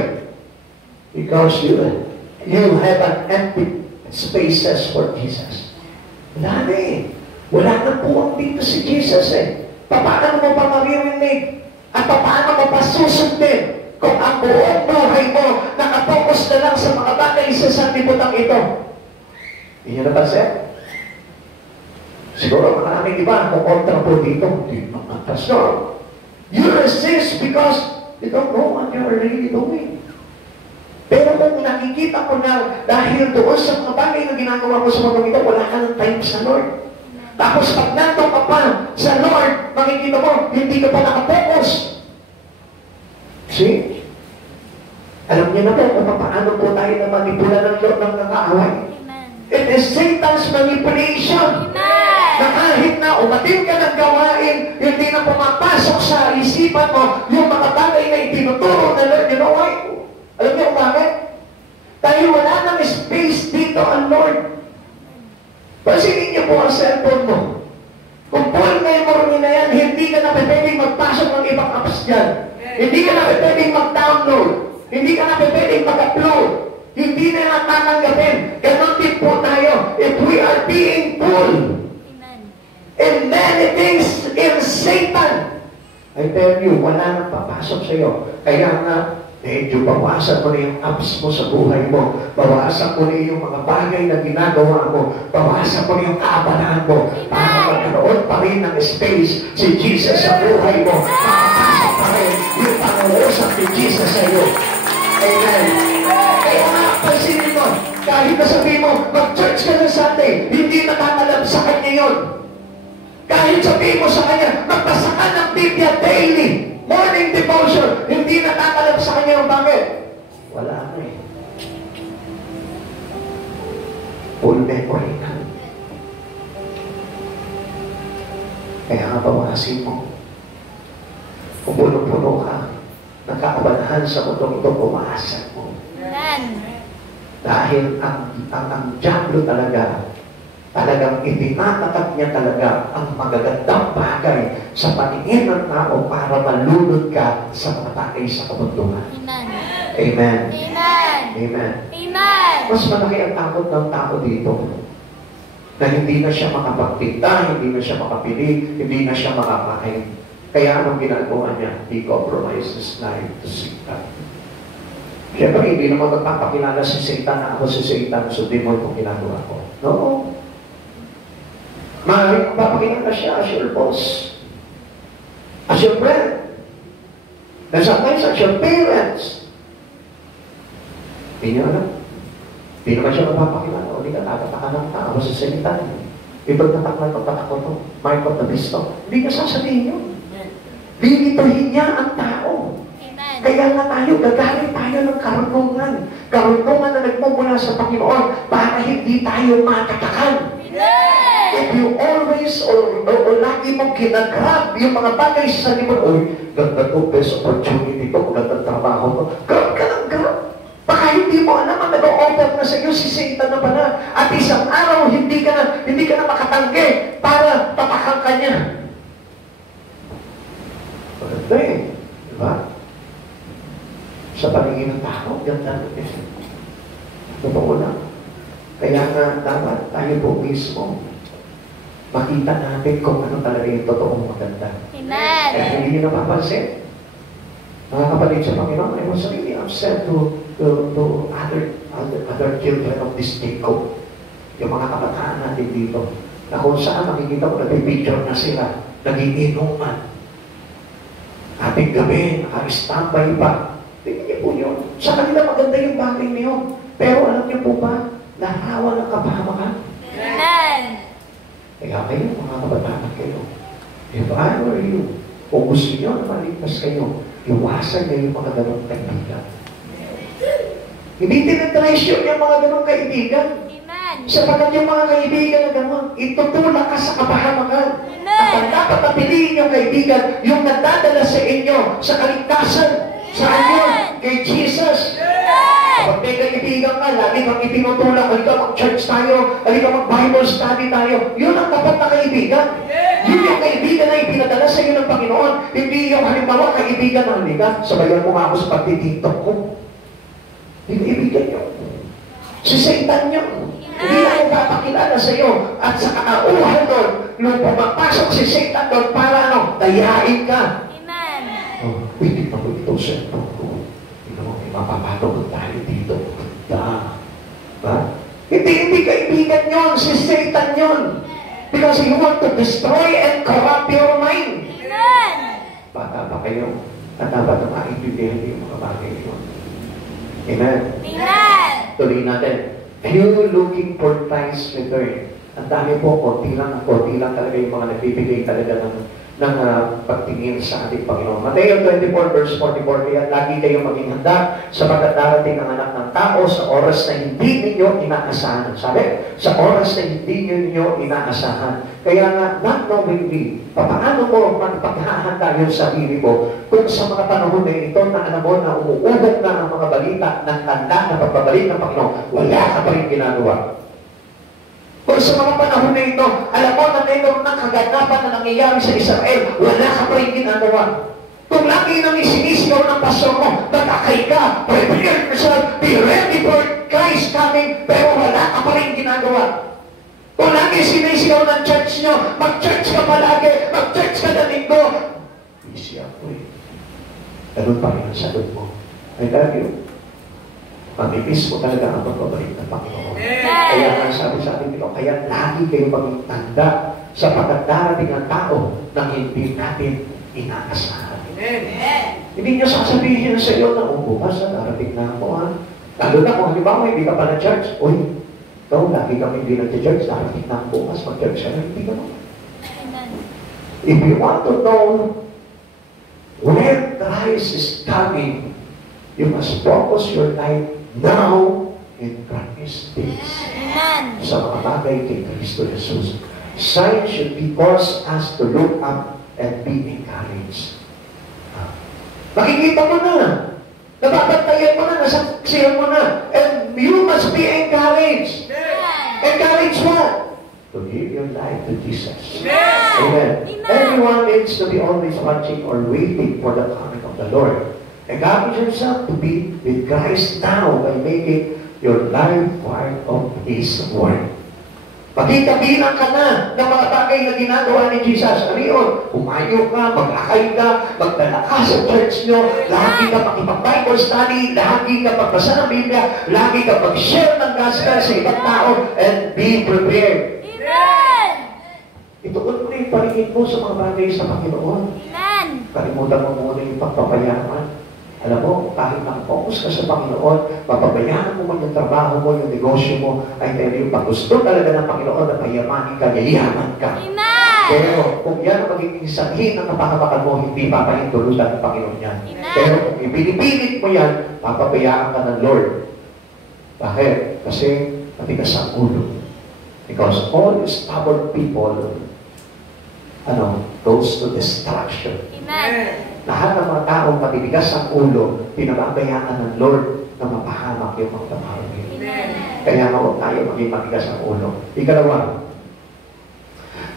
Because you have an empty spaces for Jesus. Wala na eh. Wala na puwang dito si Jesus eh. Paano mo pa maririnig? At paano mo pa susundin kung ang buong buhay mo nakapokus na lang sa mga bagay sa sanlibutan ito? Hindi nyo napansin? Siguro maraming iba kung kontra po dito. Hindi naman, Pastor. You resist because you don't know what you're really doing. Pero kung nakikita ko na dahil doon sa mga bagay na ginagawa mo sa mga ito, wala ka ng time sa Lord. Tapos pag nandun ka pa sa Lord, makikita mo, hindi ka pa nakapokus. See? Alam niyo na po kung paano po tayo na manipula ng Lord ng nakaaway. It is Satan's manipulation. Na kahit na umatin ka ng gawain, hindi na pumapasok sa isipan mo yung mga bagay na itinuturo na Lord. You know why? Alam niyo kung bakit? Dahil wala nang space dito ang Lord. Pansinin niyo po ang cellphone mo. Kung full memory na yan, hindi ka na pwedeng magpasok ng ibang apps dyan. Hindi ka na pwedeng mag-download. Hindi ka na pwedeng mag-upload. Hindi na natatanggapin. Ganon din po tayo. If we are being full in many things in Satan, I tell you, wala nang papasok sa iyo. Kaya nga, Medyo bawasan mo na yung apps mo sa buhay mo. Bawasan mo na yung mga bagay na ginagawa mo. Bawasan mo na yung kaabalahan mo. Para magkaroon pa rin ng space si Jesus sa buhay mo. Makapasok pa rin yung pangungusap ni Jesus sa iyo. Amen. Kaya nga, pansinin mo, kahit na sabihin mo, mag-church ka ng Sunday, hindi nakakalam sa kanya yun. Kahit sabihin mo sa kanya, magbasa ka ng Biblia daily. Morning devotion, hindi natatalab sa kanya yung bakit? Wala na eh. Full memory na. Kaya nga bawasin mo. Kung puno-puno ka, nagkaabalahan sa mundong ito, bawasan mo. Dahil ang diablo talagang itinatakap niya talaga ang magagandang bagay sa paningin ng tao para malunod ka sa mga bagay sa kabunduhan. Amen. Amen. Amen. Amen. Mas malaki ang takot ng tao dito na hindi na siya makapagtinda, hindi na siya makapili, hindi na siya makakain. Kaya anong ginagawa niya? He compromises life to Satan. Siyempre, hindi naman magpapakilala si Satan na ako si Satan, so di mo itong ginagawa ko. No. Maaaring magpapakilala siya as your boss, as your friend, and sometimes as your parents. Hindi niyo alam. Hindi naman siya magpapakilala. O di ka tatataka ng tao sa salita niya. Ito tataklan ko, tatakot to. Mark of the beast to. Hindi niya sasabihin yun. Lilituhin niya ang tao. Kaya nga tayo, gagaling tayo ng karunungan. Karunungan na nagmumula sa Panginoon para hindi tayo matatakan. If you always or lagi mong ginagrab yung mga bagay sa sarili mo, uy, ganda to, best opportunity to, magandang trabaho to. Grab ka ng grab. Baka hindi mo alam ang nag-o-offer na sa iyo si Satan na pala. At isang araw, hindi ka na makatanggi para tapakan ka niya. Maganda eh. Diba? Sa paningin ng tao, ganda ng ito. Totoo lang. Kaya nga, dapat tayo po mismo makita natin kung ano talaga yung totoong maganda. Amen. Kaya hindi nyo napapansin. Mga kapatid sa Panginoon, I was really upset to other children of this Jacob. Yung mga kabataan natin dito, na kung saan makikita ko, nag-picture na sila, nag-iinuman. Ating gabi, naka-standby pa. Tingnan niyo po yun. Sa kanila maganda yung bagay niyo. Pero alam niyo po ba, larawan ng kapahamakan. Amen. Kaya kayo, mga kabataan kayo, if I were you, kung gusto niyo na maligtas kayo, iwasan niyo yung mga ganong kaibigan. Hindi tinatresyo yung mga ganong kaibigan. Amen. Sapagat yung mga kaibigan na gano'n, itutulak ka sa kapahamakan. At ang dapat napiliin yung kaibigan, yung nagdadala sa inyo, sa kaligtasan, sa inyo, kay Jesus. Kapag may kaibigan ka, lagi kang itinutulak, halika mag-church tayo, halika mag-Bible study tayo, yun ang dapat na kaibigan. Yun yung kaibigan na ipinadala sa iyo ng Panginoon. Hindi yung halimbawa kaibigan na halika, sabayan mo nga ako sa pagtitiktok ko. Hindi kaibigan yun. Si Satan yun. Hindi na ako papakilala sa iyo. At sa kakauhan doon, nung pumapasok si Satan doon para dayain ka. Amen. Oh, hindi pa mo ito sa ito. Hindi mo mapapatog tayo dito. Ba? Hindi kaibigan yun. Si Satan yun. Because he want to destroy and corrupt your mind. Amen. Bata pa kayo. At dapat na maintindihan yung mga bagay yun. Amen. Amen. Tuloy natin. Few looking for Christ's return. Ang dami po, konti lang talaga yung mga nagbibigay talaga ng pagtingin sa ating Panginoon. Mateo 24 verse 44, kaya lagi kayong maging handa sapagkat darating ang anak ng tao sa oras na hindi ninyo inaasahan. Sabi, sa oras na hindi ninyo inaasahan. Kaya nga, not knowingly, paano mo magpaghahanda yung sarili mo kung sa mga panahon na ito na alam mo na umuugong na ang mga balita ng tanda na pagbabalik ng Panginoon, wala ka pa rin ginagawa. Kung sa mga panahon na ito, alam mo na mayroon ng kaganapan na nangyayari sa Israel, wala ka pa rin ginagawa. Kung lagi nang isinisigaw ng pastor mo, magkakay ka, prepare yourself, be ready for Christ coming, pero wala ka pa rin ginagawa. Kung lagi sinisigaw ng church nyo, mag-church ka palagi, mag-church ka na linggo. Busy ako eh. Ganun pa rin ang sagot mo. I love you. Mamimiss mo talaga ang pagbabalik ng Panginoon. Kaya nga sabi sa atin dito, kaya lagi kayo maging tanda sapagkat darating ang tao na hindi natin inaasahan. Hindi niya sasabihin sa iyo na, bukas darating na ako ha. Lalo na kung halimbawa hindi ka pa na church. Uy, ikaw, lagi kami hindi nag-church, darating na bukas, mag-church ka na, hindi ka mo. If you want to know when Christ is coming, you must focus your life now in Christ's days. Sa mga bagay kay Kristo Jesus. Signs should be cause us to look up and be encouraged. Makikita mo na. Nababantayan mo na. Nasaksihan mo na. And you must be encouraged. Encourage what? To give your life to Jesus. Amen. Everyone needs to be always watching or waiting for the coming of the Lord. Encourage yourself to be with Christ now by making your life part of His Word. Pagkikabilang ka na ng mga bagay na ginagawa ni Jesus. Ano yun? Umayo ka, mag-akay ka, magdala ka sa church nyo, lagi ka makipag-Bible study, lagi ka magbasa ng Biblia, lagi ka mag-share ng gospel sa ibang tao, and be prepared. Amen! Ituon mo na yung paligid mo sa mga bagay sa Panginoon. Amen! Kalimutan mo muna yung pagpapayaman. Alam mo, kahit nakapokus ka sa Panginoon, papabayaan mo man yung trabaho mo, yung negosyo mo, ay dahil yung pag-gusto talaga ng Panginoon na payamanin ka, yayaman ka. Amen! Pero kung yan ang magiging sanhin ng kapakabakan mo, hindi papahintulutan ng Panginoon yan. Amen! Pero kung ipinipilit mo yan, papabayaan ka ng Lord. Bakit? Kasi matigas ang ulo. Because all stubborn people goes to destruction. Amen! Lahat ng mga taong matitigas ang ulo, pinababayaan ng Lord na mapahamak yung mga tao. Kaya huwag tayo maging matigas ang ulo. Ikalawa,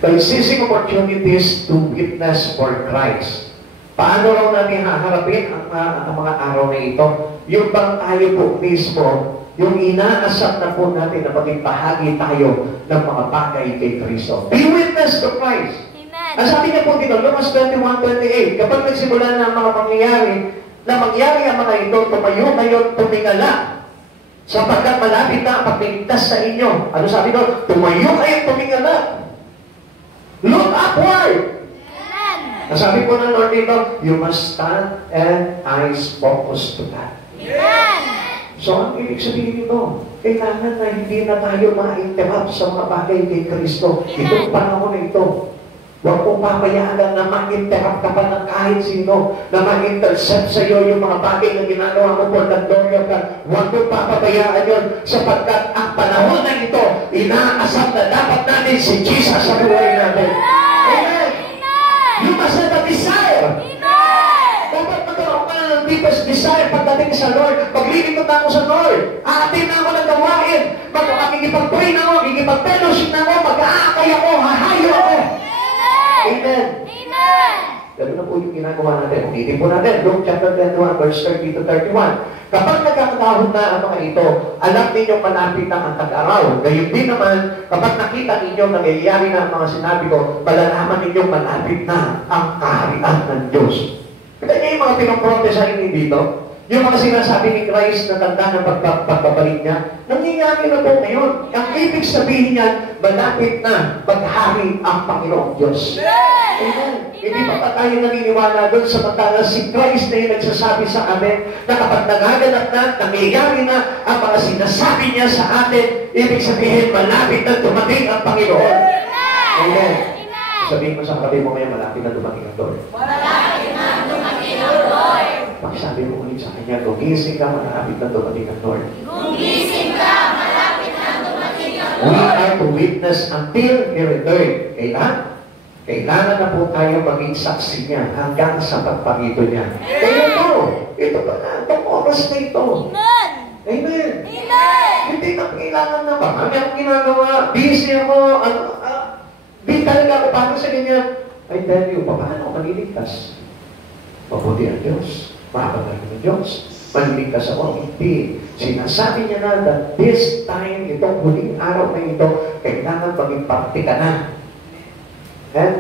by seizing opportunities to witness for Christ. Paano raw natin haharapin ang mga araw na ito? Yung bang tayo po mismo, yung inaasap na po natin na maging bahagi tayo ng mga bagay kay Kristo. Be witness to Christ. Ang sabi niya po dito, Lucas 21:28, kapag nagsimula na ang mga mangyari ang mga ito, tumayo kayo, tumingala. Sapagkat malapit na ang pagligtas sa inyo. Ano sabi doon? Tumayo kayo, tumingala. Look upward. Ang sabi po ng Lord dito, you must stand and eyes focus to God. So, ang ibig sabihin nito, kailangan na hindi na tayo ma-interrupt sa mga bagay kay Kristo. Itong panahon na ito. Huwag kong papayagan na ma-interrupt ka pa ng kahit sino, na ma-intercept sa iyo yung mga bagay na ginagawa mo for the glory of God. Huwag kong papabayaan yun, sapagkat ang panahon na ito, inaasam na dapat natin si Jesus sa buhay natin. Amen! You must have a desire. Dapat magkaroon ka ng deepest desire pagdating sa Lord. Paglilingkod na ako sa Lord, aatin na ako ng gawain, makikipag-pray na ako, makikipag-fellowship na ako, mag-aakay ako, hahayo ako. Amen. Amen. Ganoon na po yung ginagawa natin. Ulitin po natin. Luke chapter 21, verse 30 to 31. Kapag nagkakatahon na ang mga ito, alam ninyong malapit na ang tag-araw. Gayon din naman, kapag nakita ninyo nangyayari na ang mga sinabi ko, malalaman ninyong malapit na ang kaharian ng Diyos. Kita niyo yung mga pinoprotesahin niyo dito? Yung mga sinasabi ni Christ na tanda ng pagbabalik niya, nangyayari na po ngayon. Ang ibig sabihin niyan, malapit na maghari ang Panginoong Diyos. Amen. Hindi pa tayo naniniwala doon samantalang si Christ na yung nagsasabi sa amin na kapag nagaganap na, nangyayari na ang mga sinasabi niya sa atin, ibig sabihin, malapit na dumating ang Panginoon. Amen. Sabihin mo sa katabi mo ngayon, malapit na dumating ang Lord. Malapit na dumating ang Lord. Pakisabi mo ulit sa kanya, gumising ka, malapit na dumating ang Lord. Gumising ka, malapit na dumating ang We Lord. are to witness until He return. Kailangan na po tayo maging saksi niya hanggang sa pagpangito niya. Kaya ito pa na, itong oras na ito. Amen. Amen. Amen. Hindi na kailangan na ba? Kami ang ginagawa, busy ako, di talaga ako paano sa ganyan. I tell you, paano ako maliligtas? Mabuti ang Diyos. Mahabagay ng Diyos. Maliligtas ako. Hindi. Sinasabi niya na that this time, itong huling araw na ito, kailangan maging parte ka na. Amen.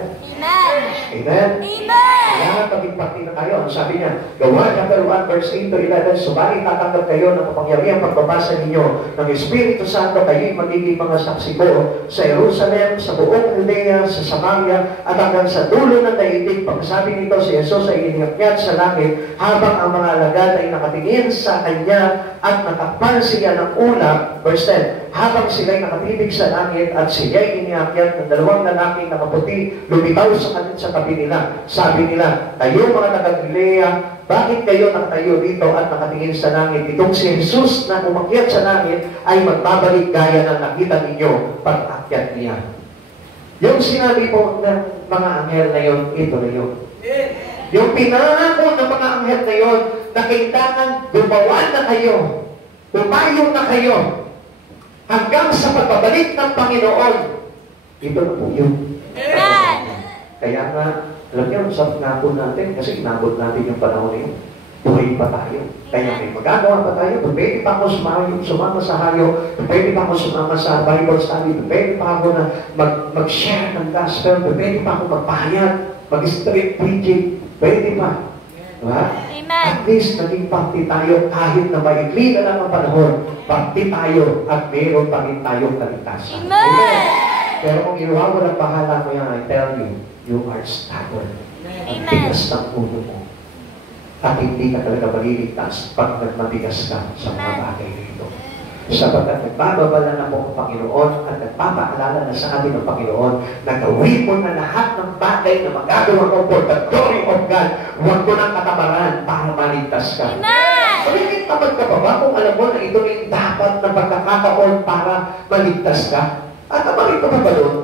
Amen? Amen. Kaya maging pati na kayo. Ang sabi niya, Gawa chapter 1 verse 8 to 11, subalit tatanggap kayo ng kapangyarihan pagbabasa ninyo ng Espiritu Santo, kayo'y magiging mga saksi ko sa Jerusalem, sa buong Judea, sa Samaria, at hanggang sa dulo ng daigdig. Pagkasabi nito, si Jesus ay iniakyat sa langit habang ang mga alagad ay nakatingin sa kanya at natakpan siya ng ulap. Verse 10, habang sila'y nakatibig sa langit at sila'y iniakyat ng dalawang lalaking nakaputi, lumitaw sa tabi nila. Sabi nila, kayo mga taga-Galilea, bakit kayo nakatayo dito at nakatingin sa langit? Itong si Jesus na umakyat sa langit ay magbabalik gaya ng nakita ninyo pag-akyat niya. Yung sinabi po ng mga anghel na yun, ito na yun. Yung pinangako ng mga anghel na yun, na kailangan gumawa na kayo, umayo na kayo, hanggang sa pagbabalik ng Panginoon. Ito na po yun. Amen. Kaya nga, alam niyo, sa ngako natin, kasi inabot natin yung panahon na yun, buhay pa tayo. Kaya may magagawa pa tayo, pwede pa ako sumama sa hayo, pwede pa ako sumama sa Bible study, pwede pa ako na mag-share ng gospel, pwede pa ako magpahayag, mag-street preaching, pwede pa. Diba? Amen. At least, naging party tayo kahit na maikli na lang ang panahon, party tayo at meron pa rin tayong kaligtasan. Amen. Pero kung iwawalang bahala mo yan, I tell you, you are stubborn. Ang tigas ng ulo mo. At hindi ka talaga maliligtas pag nagmatigas ka sa mga bagay nito. Sapagkat nagbababala na po ang Panginoon at nagpapaalala na sa atin ng Panginoon na gawin mo na lahat ng bagay na magagawa mo for the glory of God. Huwag mo nang katabaran para maligtas ka. Maligit tamad ka pa ba kung alam mo na ito yung dapat na pagkakataon para maligtas ka? At naman ito pa ba doon?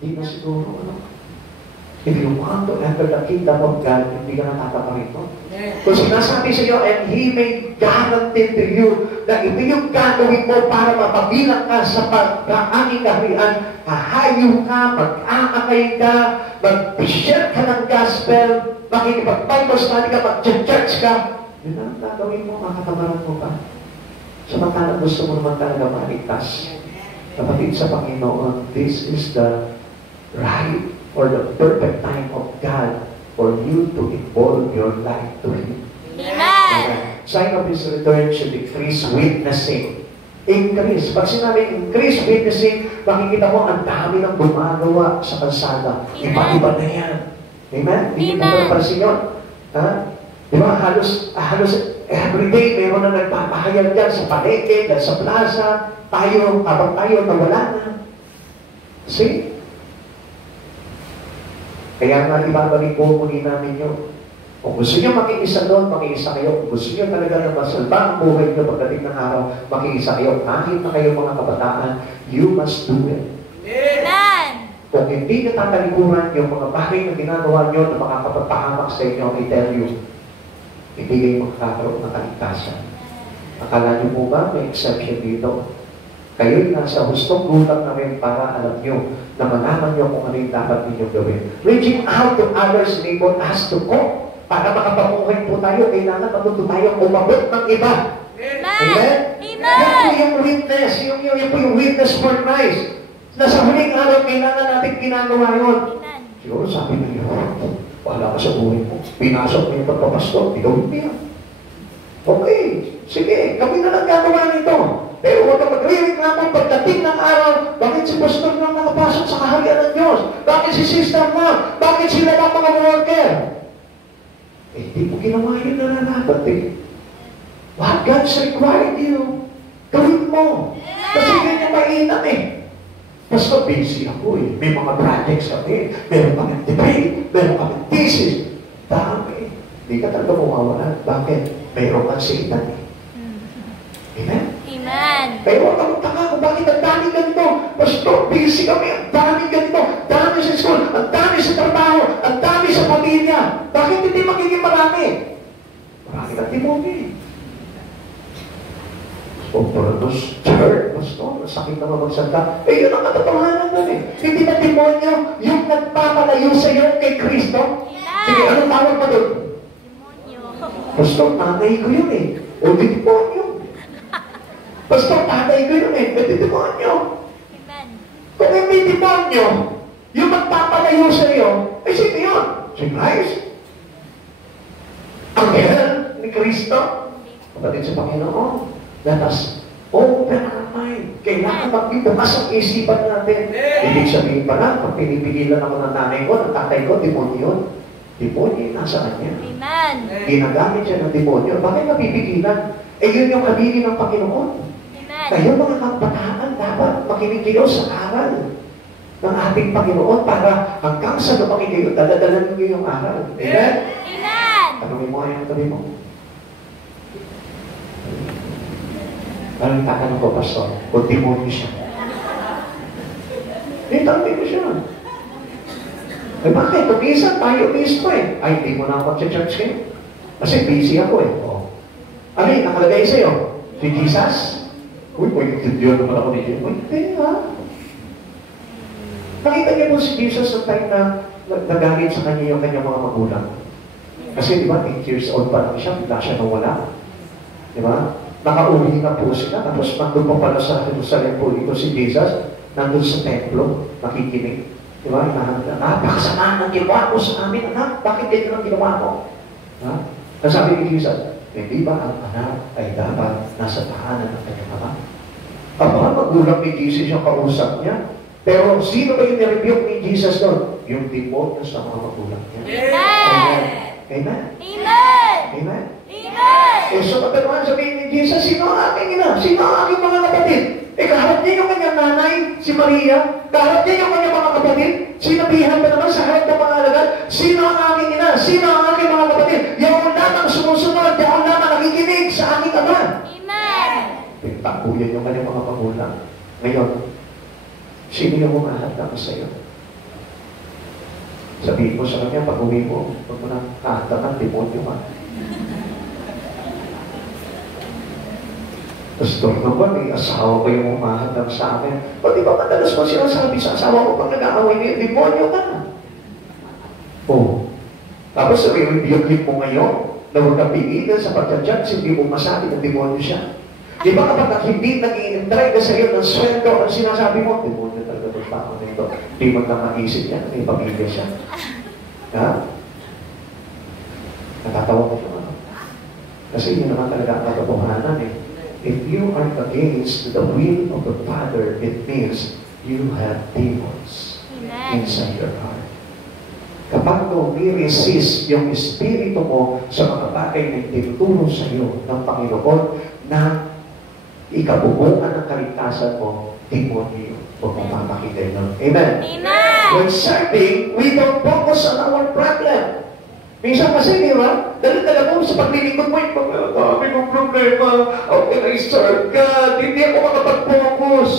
Hindi na siguro, ano? If you want to enter the kingdom of God, hindi ka natataparin mo. Kung sinasabi sa iyo, and He may guarantee to you na ito yung gagawin mo para mapabilang ka sa pagkaanging kaharian, hahayo ka, mag-aakay ka, mag-share ka ng gospel, makikipag-Bible study ka, mag-church ka. Yun ang gagawin mo, makatabaran mo pa. Samantalang gusto mo naman talaga maligtas. Kapatid sa Panginoon, this is the right or the perfect time of God for you to involve your life to Him. Amen. Sign of His return should increase witnessing. Increase. Pag sinabi increase witnessing, makikita mo ang dami ng gumagawa sa kalsada. Iba-iba na yan. Amen? Hindi mo napansin yun. Ha? Di ba? Halos everyday meron na nagpapahayag dyan sa palengke, dyan sa plaza. Tayo, habang tayo, nawala na. See? Kaya nga, ibabalik po muli namin yun. Kung gusto nyo makiisa doon, makiisa kayo. Kung gusto nyo talaga na masalba ang buhay nyo pagdating ng araw, makiisa kayo. Kahit na kayo mga kabataan, you must do it. Amen. Kung hindi nyo tatalikuran yung mga bagay na ginagawa nyo na makakapagpahamak sa inyo, I tell you, hindi kayo makakaroon ng kaligtasan. Akala nyo po ba may exception dito? Kayo'y nasa hustong gulang na rin para alam nyo na malaman nyo kung ano yung dapat ninyong gawin. Reaching out to others enable us to cope. Para makapamuhay po tayo, kailangan matuto tayo umabot ng iba. Amen? Yan po yung witness. Yan po yung witness for Christ. Na sa huling araw, kailangan natin ginagawa yun. Siguro sabi na yun, wala ka sa buhay mo. Pinasok mo yung pagpapastor, ikaw hindi yan. Okay, sige, kami na lang gagawa nito. Pero huwag ka magre-reklamo pagdating ng araw, bakit si pastor lang nakapasok sa kaharian ng Diyos? Bakit si sister na? Bakit sila lang mga worker? Eh, hindi mo ginawa yun na nanabat eh. What God's required you, gawin mo. Kasi yun yung mainam eh. Pastor, busy ako eh. May mga projects kami. Meron kami debate. Meron kami thesis. Dami. Hindi ka talaga mawawala. Bakit? Mayroon kang Satan eh. Amen? Amen. Kaya huwag ka magtaka kung bakit ang dami ganito. Pastor, busy kami. Ang dami ganito. Ang dami sa school. Ang dami sa trabaho. Ang dami sa pamilya. Bakit hindi magiging marami? Marami ng timoni. Pastor, Pastor, sakit naman magsalita. Eh, yun ang katotohanan nun eh. Hindi na demonyo yung nagpapalayo sa iyo kay Kristo. Sige, anong tawag mo doon? Pastor, tatay ko yun eh. O di demonyo. Pastor, tatay ko yun eh. O di demonyo. Kung hindi demonyo, yung magpapalayo sa iyo, eh sino yun? Si Christ? Anghel ni Kristo? Kapatid sa Panginoon, let us open our mind. Kailangan magbibukas ang isipan natin. Ibig sabihin pala, pag pinipigilan ako ng nanay ko, ng tatay ko, demonyo yun. Demonyo yun, nasa kanya. Amen. Ginagamit siya ng demonyo. Bakit napipigilan? Eh yun yung kabili ng Panginoon. Amen. Kayo mga kabataan, dapat makinig kayo sa aral ng ating Panginoon para hanggang sa lumaki kayo, daladalan niyo yung aral. Amen? Amen. Tanungin mo ngayon, tabi mo. Parang tatanong ko, Pastor, kung demonyo siya. Tanungin ko siya. Eh bakit? Minsan tayo mismo eh. Ay, hindi mo na ako mag-church kayo. Kasi busy ako eh. Oh. Ano yun, nakalagay sa'yo? Si Jesus? Uy, yun naman ako ni Jesus. Uy, hindi ha. Nakita niyo po si Jesus sa time na nagalit sa kanya yung kanyang mga magulang. Kasi di ba, 8 years old pa lang siya, bigla siya nawala. Di ba? Nakauwi na po sila, tapos nandun pa pala sa Jerusalem po dito si Jesus, nandun sa templo, nakikinig. Di ba? Napakasama ng ginawa mo sa amin, anak. Bakit ganyan ang ginawa mo? Ha? Nasabi ni Jesus, hindi ba ang anak ay dapat nasa tahanan ng kanyang ama? Ang magulang ni Jesus yung kausap niya. Pero sino ba yung nirebuke ni Jesus doon? Yung demonyo sa mga magulang niya. Amen. Amen. Amen. Amen. Amen. Eh, so kapag sabihin ni Jesus, sino ang aking ina? Sino ang aking mga kapatid? Eh, kaharap niya yung kanyang nanay, si Maria. Kaharap niya yung kanyang mga kapatid. Sinabihan pa naman sa harap ng mga alagad, sino ang aking ina? Sino ang aking mga kapatid? Yaon lamang sumusunod, yaon lamang nakikinig sa aking ama. Amen. Pinagtakuyan yung kanyang mga magulang. Ngayon, sino yung humahatang sa iyo? Sabihin mo sa kanya, pag uwi mo, huwag mo na kahatang ng demonyo ka. Pastor naman, may asawa ko yung humahatang sa akin. O di ba madalas mo sinasabi sa asawa ko pag nag-aaway niya, demonyo ka na. Oh. Tapos i-rebuke mo ngayon na huwag kang pigilan sa pagka-judge, hindi mo masabi na demonyo siya. Di ba kapag hindi nag-i-try ka sa iyo ng sweldo, ang sinasabi mo, demonyo talaga itong tao nito. Di mo na maisip yan, may pamilya siya. Ha? Natatawa ko siya. Kasi yun naman talaga ang katotohanan eh. If you are against the will of the Father, it means you have demons inside your heart. Kapag ni-resist yung espiritu mo sa mga bagay na tinuturo sa iyo ng Panginoon na ikabubuan ng kaligtasan mo, demonyo o mapapakita yun. Amen? Amen. When serving, we don't focus on our problem. Minsan kasi, di ba? Dala-dala mo sa paglilingkod mo, yung dami kong problema. How can I serve God? Hindi ako makapag-focus.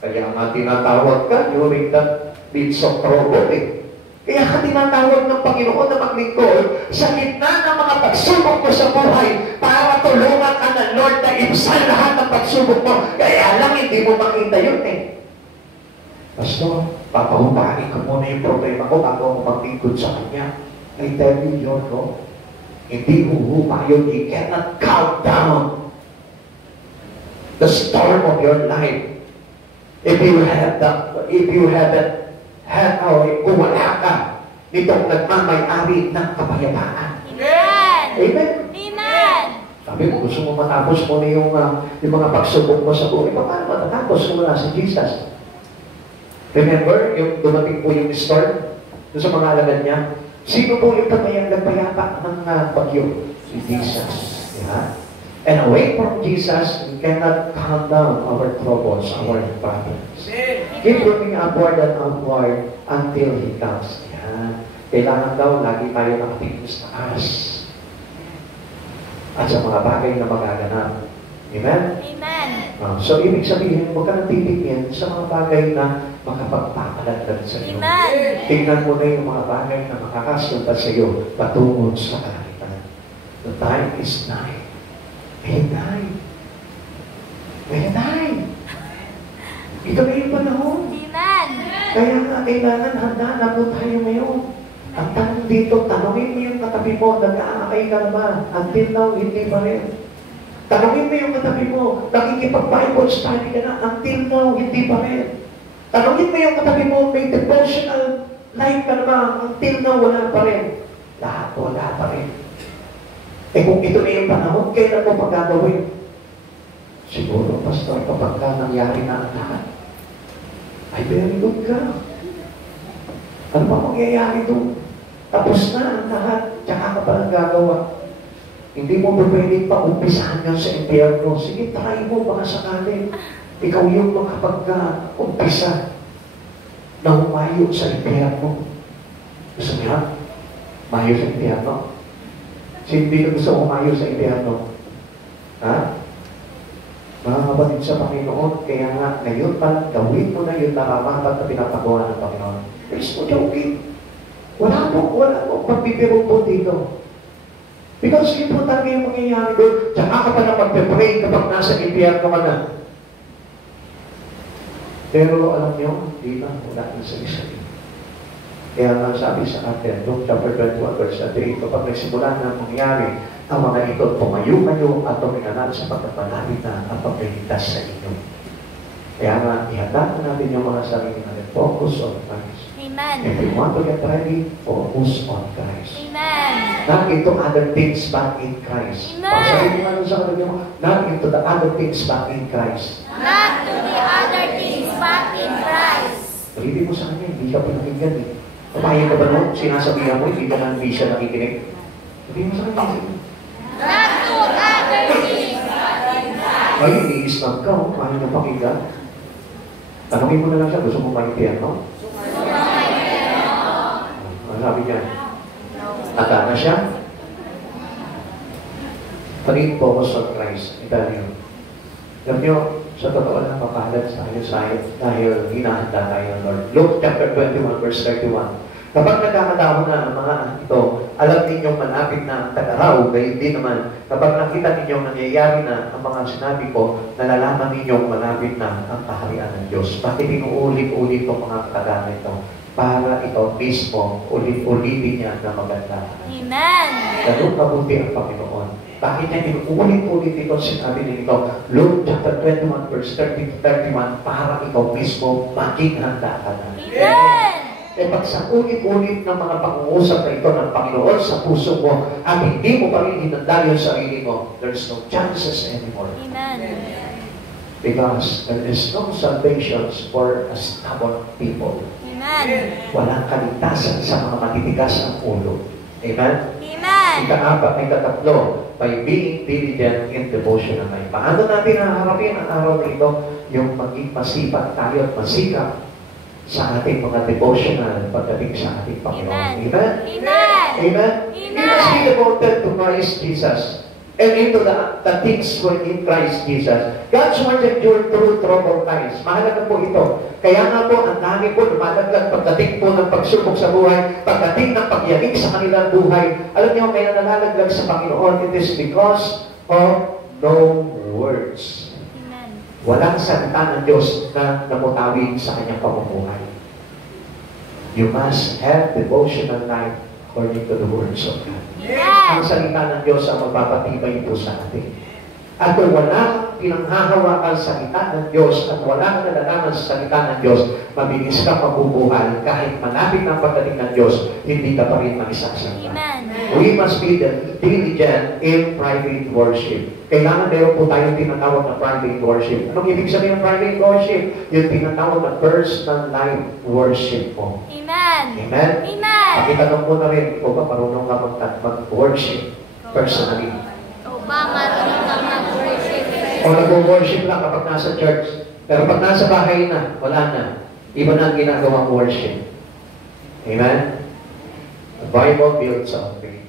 Kaya nga tinatawag ka during that midst of trouble eh. Kaya ka tinatawag ng Panginoon na maglingkod sa gitna ng mga pagsubok mo sa buhay para tulungan ka ng Lord na ibsan lahat ng pagsubok mo. Kaya lang hindi mo makita yun eh. Pastor, papahupain ko muna yung problema ko bago ako maglingkod sa Kanya. I tell you, you're wrong. Hindi huhupa yun. You cannot count down the storm of your life. If you haven't had kung wala ka nitong nagmamay-ari ng kapayapaan. Amen. Amen? Amen. Sabi mo, gusto mo matapos mo na yung mga pagsubok mo sa buhay. Paano matatapos mo wala si Jesus? Remember, yung dumating po yung storm doon sa mga alagad niya? Sino po yung nagpayapa ng bagyo? Si Jesus. Yeah? And away from Jesus, we cannot calm down our troubles, our problems. Keep looking upward and upward until He comes. Yeah. Kailangan daw, lagi tayo nakatingin sa taas. At sa mga bagay na magaganap. Amen? Amen. So, ibig sabihin, huwag ka nang titignan sa mga bagay na makapagpapalagdag sa iyo. Amen. Tingnan mo na yung mga bagay na makakasunta sa iyo patungod sa kalangitan. The time is nigh. May nigh. May nigh. Ito na yung panahon. Amen. Kaya nga, kailangan handa na po tayo ngayon. Ang tanong dito, tanongin mo yung katabi mo, nag-aakay ka ba? Until now, hindi pa rin. Tanongin mo yung katabi mo, nakikipag-Bible study ka na, until now, hindi pa rin. Tanongin mo yung katabi mo, may devotional Like ka naman, until na wala pa rin. Lahat wala pa rin. Eh kung ito na yung panahon, kailan mo pagagawin? Siguro, Pastor, kapag ka nangyari na ang lahat, ay very good ka. Ano ba mangyayari doon? Tapos na ang lahat, tsaka ka palang gagawa. Hindi mo ba pwede pa umpisahan yan sa impyerno? Sige, try mo, baka sakali. Ikaw yung makapag-umpisa na humayo sa impyerno. Gusto niya? Mayo sa impyerno? Hindi ka gusto humayo sa impyerno? Ha? Mga kapatid sa Panginoon, kaya nga, ngayon pa, gawin mo na yung naramapat na pinapagawa ng Panginoon. Please mo joking. Wala po pagbibiro po dito. Because yun po talaga yung mangyayari doon. Tsaka ka pa na magpe-pray kapag nasa impyerno ka na. Pero alam niyo, di na, wala na sa isa. Kaya nga sabi sa atin, Luke chapter 21, verse 3, kapag nagsimula na mangyari, ang mga ito, tumayo kayo at tuminganan sa pagkapanapit na ang pagkaligtas sa inyo. Kaya nga, ihanda natin yung mga sarili natin. Focus on Christ. Amen. If you want to get ready, focus on Christ. Amen. Not into other things but in Christ. Amen. Sabi mo sa kanila mo, not into the other things but in Christ. Not to the other things but in Christ. Palitin mo sa kanya, hindi ka pinakinggan eh. Papayag ka ba noon? Sinasabihan mo, hindi ka lang hindi siya nakikinig. Palitin mo sa kanya. Not to other things but in Christ. Ay, iniisnag ka, paano niya pakinggan? Tanungin mo na lang siya, gusto mo maintiyan, no? Ano sabi niya? Handa na siya? Paging focus on Christ. Ito niyo. Alam niyo, sa totoo lang makahalat sa akin dahil hinahanda tayo ng Lord. Luke chapter 21, verse 31. Kapag nagkakataon na ang mga ito, alam ninyong malapit na ang tagaraw, gayon din naman, kapag nakita ninyong nangyayari na ang mga sinabi ko, nalalaman ninyong malapit na ang kaharian ng Diyos. Bakit inuulit-ulit itong mga katagan ito? Para ito mismo, ulit-ulitin niya na maganda. Amen. Ganun kabuti ang Panginoon. Bakit niya inuulit-ulit ito sinabi nito? Luke chapter 21, verse 30-31, para ikaw mismo maging handa ka na. Amen. Eh pag sa ulit-ulit ng mga pag-uusap na ito ng Panginoon sa puso mo at hindi mo pa rin hinanda yung sarili mo, there's no chances anymore. Amen. Because there is no salvation for a stubborn people. Amen. Walang kaligtasan sa mga matitigas ang ulo. Amen? Amen. Ika-apat, ika-tatlo, by being diligent in devotion ng life. Paano natin haharapin ang araw na ito? Yung maging masipag tayo at masikap sa ating mga devotional pagdating sa ating Panginoon. Amen? Amen. Amen? Amen. You must be devoted to Christ Jesus and into the things in Christ Jesus. God's word endure through troubled times. Mahalaga po ito. Kaya nga po, ang dami po lumalaglag pagdating po ng pagsubok sa buhay, pagdating ng pagyanig sa kanilang buhay. Alam niyo, kaya nalalaglag sa Panginoon, it is because of no words. Walang salita ng Diyos na namutawid sa kanyang pamumuhay. You must have devotional life according to the words of God. Ang salita ng Diyos ang magpapatibay po sa atin. At kung wala kang pinanghahawakan sa salita ng Diyos at wala kang nalalaman sa salita ng Diyos, mabilis ka mabubuhay kahit malapit ng pagdating ng Diyos, hindi ka pa rin mag-isasangka. We must be diligent in private worship. Kailangan meron po tayong tinatawag na private worship. Anong ibig sabihin ng private worship? Yung tinatawag na personal life worship po. Amen. Amen? Amen. Pakitanong mo na rin, ikaw ba marunong ka mag-worship personally? O ba marunong ka mag-worship? O nag-worship lang kapag nasa church. Pero pag nasa bahay na, wala na. Iba na ang ginagawang worship. Amen? The Bible builds on faith.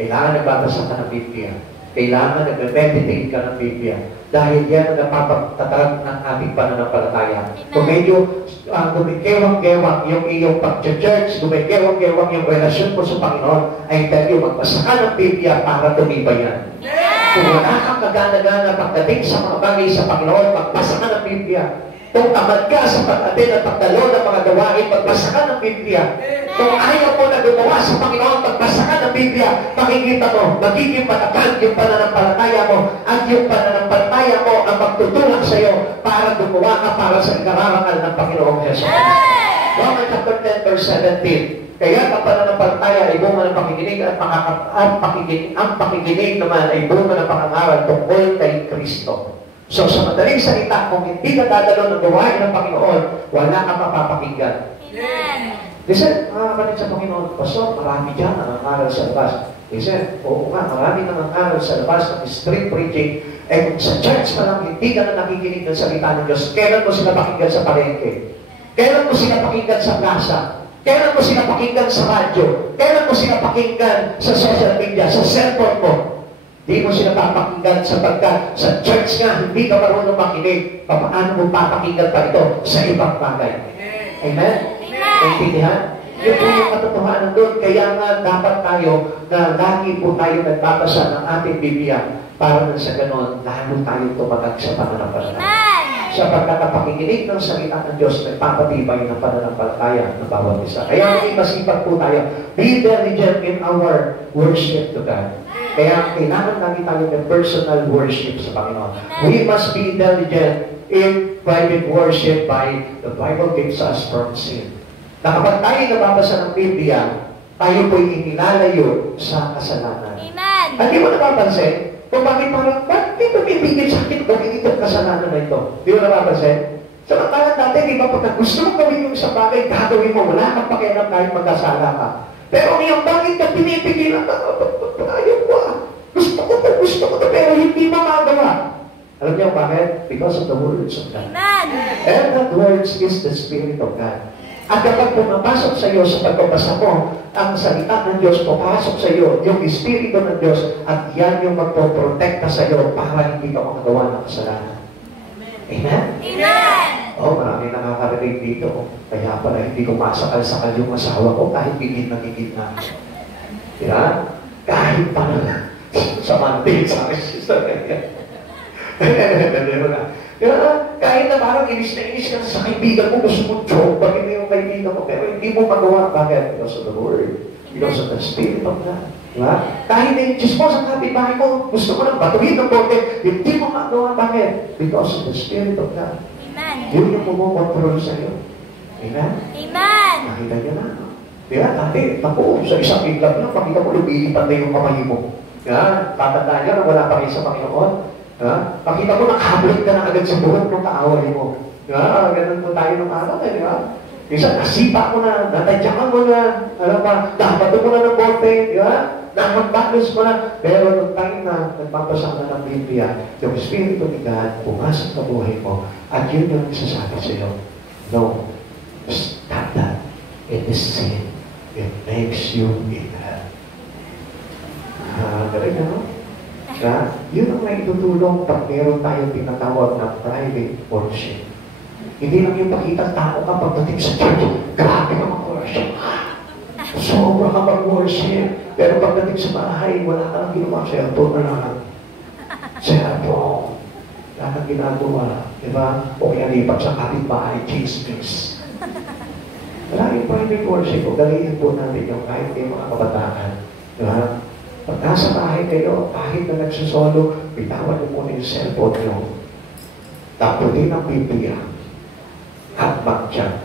Kailangan nagbabasa ka ng Biblia. Kailangan nag-meditate ka ng Biblia. Dahil yan ang napapagtatag ng ating pananampalataya. Kung medyo gumigewang-gewang yung iyong pag-church, gumigewang-gewang yung relasyon mo sa Panginoon, ay tell you, magbasa ka ng Biblia para tumibay yan. Kung wala kang kagana-gana pagdating sa mga bagay sa Panginoon, magbasa ka ng Biblia. Kung tamad ka sa pag-atin at pagdalo ng mga gawain, magbasa ka ng Biblia. Kung ayaw mo na gumawa sa Panginoon, magbasa ka ng Biblia, makikita mo, magiging matatag yung pananampalataya mo at yung pananampalataya mo ang magtutulak sa iyo para gumawa ka para sa ikararangal ng Panginoong Jesus. Romans chapter 10, verse 17. Kaya ang pananampalataya ay bunga ng pakikinig at ang pakikinig naman ay bunga ng pangangaral tungkol kay Kristo. So sa madaling salita, kung hindi ka dadalo ng gawain ng Panginoon, wala kang mapapakinggan. Amen. Listen, mga kapatid sa Panginoon, Pastor, marami dyan nangangaral sa labas. Listen, oo nga, marami nangangaral sa labas ng street preaching. Eh kung sa church pa lang, hindi ka na nakikinig ng salita ng Diyos, kailan mo sila pakinggan sa palengke? Kailan mo sila pakinggan sa plaza? Kailan mo sila pakinggan sa radyo? Kailan mo sila pakinggan sa social media, sa cellphone mo? Hindi mo sila papakinggan sapagkat sa church nga, hindi ka marunong makinig. Paano mo papakinggan pa ito sa ibang bagay? Amen? Naintindihan? Yun po yung katotohanan doon. Kaya nga dapat tayo na lagi po tayo nagbabasa ng ating Biblia para na sa ganon, lalo tayo tumatag sa pananampalataya. Sa pagkakapakikinig ng salita ng Diyos, nagpapatibay ng pananampalataya ng bawat isa. Kaya maging masipag po tayo. Be diligent in our worship to God. Kaya kailangan lagi tayo ng personal worship sa Panginoon. We must be diligent in private worship by the Bible gives us from sin. Na kapag tayo nababasa ng Biblia, tayo po'y inilalayo sa kasalanan. Amen. At di mo napapansin, kung bakit parang, ba't di ba bibigil sa akin kung hindi itong kasalanan na ito? Di mo napapansin? Samantalang dati, di ba, pagka gusto mo gawin yung isang bagay, gagawin mo, wala kang pakialam kahit magkasala ka. Pero ngayon, bakit ka pinipigilan? Ayaw ko ah. Gusto ko to, pero hindi mo magawa. Alam niyo bakit? Because of the words of God. Amen. And that words is the Spirit of God. At kapag pumapasok sa iyo sa pagbabasa mo, ang salita ng Diyos, papasok sa iyo, yung Espiritu ng Diyos, at yan yung magpoprotekta sa iyo para hindi ka makagawa ng kasalanan. Amen? Amen. Oh, marami nakaka-relate dito. Kaya pala hindi ko masakal-sakal yung asawa ko kahit gigit na gigit na. Diba? Kahit pala sa Monday, sa akin, sister. Kahit na parang inis ka sa kaibigan mo, gusto mo joke, bakit na yung kaibigan mo, pero hindi mo magawa. Bakit? Because of the Word. Because of the Spirit of God. Diba? Kahit na yung chismos ang kapitbahay mo, gusto mo lang batuhin ng bote, hindi mo magawa. Bakit? Because of the Spirit of God. Amen. Yun yung pumokontrol sa iyo. Amen? Amen. Nakita niyo na. Diba? Dati, naku, sa isang iglap lang, pakita mo, lumilipat na yung kamay mo. Diba? Tatandaan niyo na wala pa kayo sa Panginoon. Ha? Pakita mo, nakahablit ka na agad sa buwan ng kaaway mo. Diba? Ganun po tayo ng araw, eh, diba? Isa, nasipa mo na, natadyakan mo na, alam pa, dapat mo na ng bote, diba? Nakapagbalos mo na. Pero nung time na nagpapasa ka ng Biblia, yung Espiritu ni God, pumasok sa buhay mo, at yun yung nagsasabi sa iyo, no, stop that. It is sin. It makes you in hell. Galing na, no? Yun ang may tutulong pag meron tayong tinatawag na private worship. Hindi lang yung pakitang tao ka pagdating sa church, grabe ka mag-worship. Sobra ka mag-worship. Pero pagdating sa bahay, wala ka lang ginawa. Cellphone na lang. Cellphone. Wala kang ginagawa. Diba? O kaya lipat sa kapitbahay, chismis. Wala yung private worship. O galihin po natin yung kahit yung mga kabataan. Diba? Pag nasa bahay kayo, kahit na nagsusolo, bitawan niyo muna yung cellphone niyo. Taputin ang Biblia. At magtyan.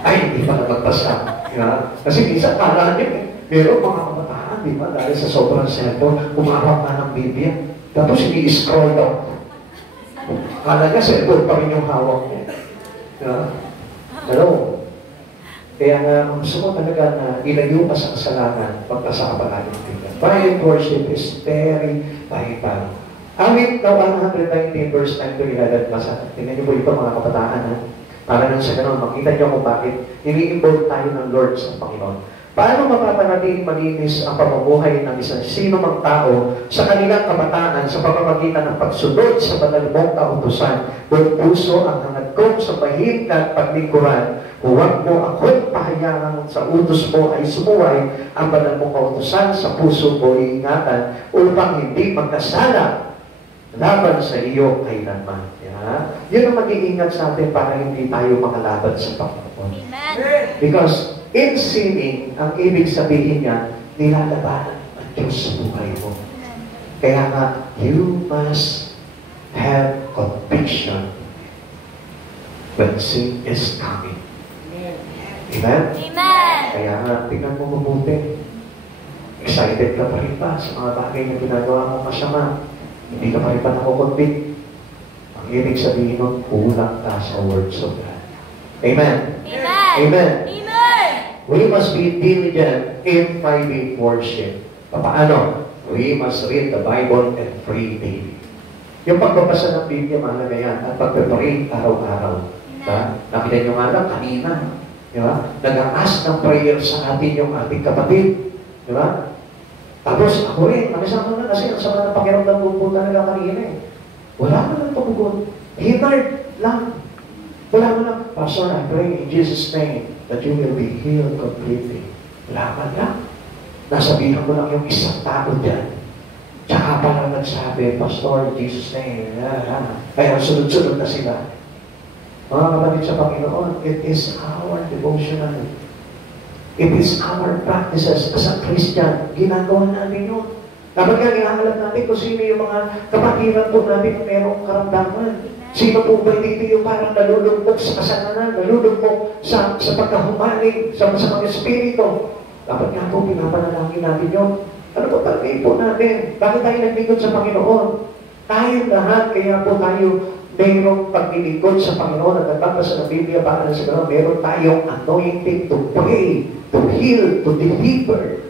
Ay, hindi pa na magbasa. Yeah. Kasi minsan parang yun eh. Pero mga kabataan, di ba? Dahil sa sobrang cellphone, umawak na ng Biblia. Tapos hindi scroll daw. Kala niya, cellphone pa rin yung hawak niya. Yeah. Hello? Kaya nga, gusto ko talaga na ilayo ka sa kasalanan pagkasama natin dito. Private worship is very vital. Awit na 119 verse 9 to 11. Tingnan niyo po ito mga kabataan. Ha? Para nang sa ganun, makita niyo kung bakit ini-involve tayo ng Lord sa Panginoon. Paano mapapanatiling malinis ang pamumuhay ng isang sino mang tao sa kanilang kabataan sa pamamagitan ng pagsunod sa banal mong kautusan kung puso ang hanagkong sa mahigit at paglingkuran? Huwag mo ako'y pahayaan sa utos mo ay sumuway ang banal mong kautusan sa puso mo iingatan upang hindi magkasala laban sa iyo kailanman. Yeah? Yun ang mag-iingat sa atin para hindi tayo makalaban sa Panginoon. Amen. Because in sinning, ang ibig sabihin niya, nilalabanan ang Diyos sa buhay mo. Kaya nga, you must have conviction when sin is coming. Amen? Amen. Kaya nga, tingnan mo mabuti. Excited ka pa rin ba sa mga bagay na ginagawa mo masama? Hindi ka pa rin ba nakukundik? Ang ibig sabihin nun, kulang ka sa words of God. Amen? Amen. Amen. Amen. We must be diligent in finding worship. Paano? We must read the Bible and pray daily. Yung pagbabasa ng Biblia, mahalaga yan. At pagpapray araw-araw. Nakita nyo nga lang kanina. Di ba? Nag-ask ng prayer sa atin yung ating kapatid. Di ba? Tapos ako rin, makisama na kasi ang sama ng pakiramdam ko talaga kanina eh. Wala mo lang tumugon. Hinard lang. Wala mo lang, Pastor, I pray in Jesus' name that you will be healed completely. Wala man lang. Nasabihan mo lang yung isang tao dyan. Tsaka pa lang nagsabi, Pastor, in Jesus' name. Kaya sunod-sunod na sila. Mga kapatid sa Panginoon, it is our devotional. It is our practices as a Christian. Ginagawa natin yun. Dapat nga ginahanap natin kung sino yung mga kapatiran po natin na mayroong karamdaman. Sino po ba dito yung parang nalulugmok sa kasalanan, nalulugmok sa pagkahumaling, sa mga espiritu. Dapat nga po pinapanalangin natin yun. Ano po talagay po natin? Bakit tayo naglingkod sa Panginoon? Tayo lahat, kaya po tayo mayroong paglilingkod sa Panginoon at nagbabasa ng Biblia para sa gano'n, mayroon tayong anointing to pray, to heal, to deliver,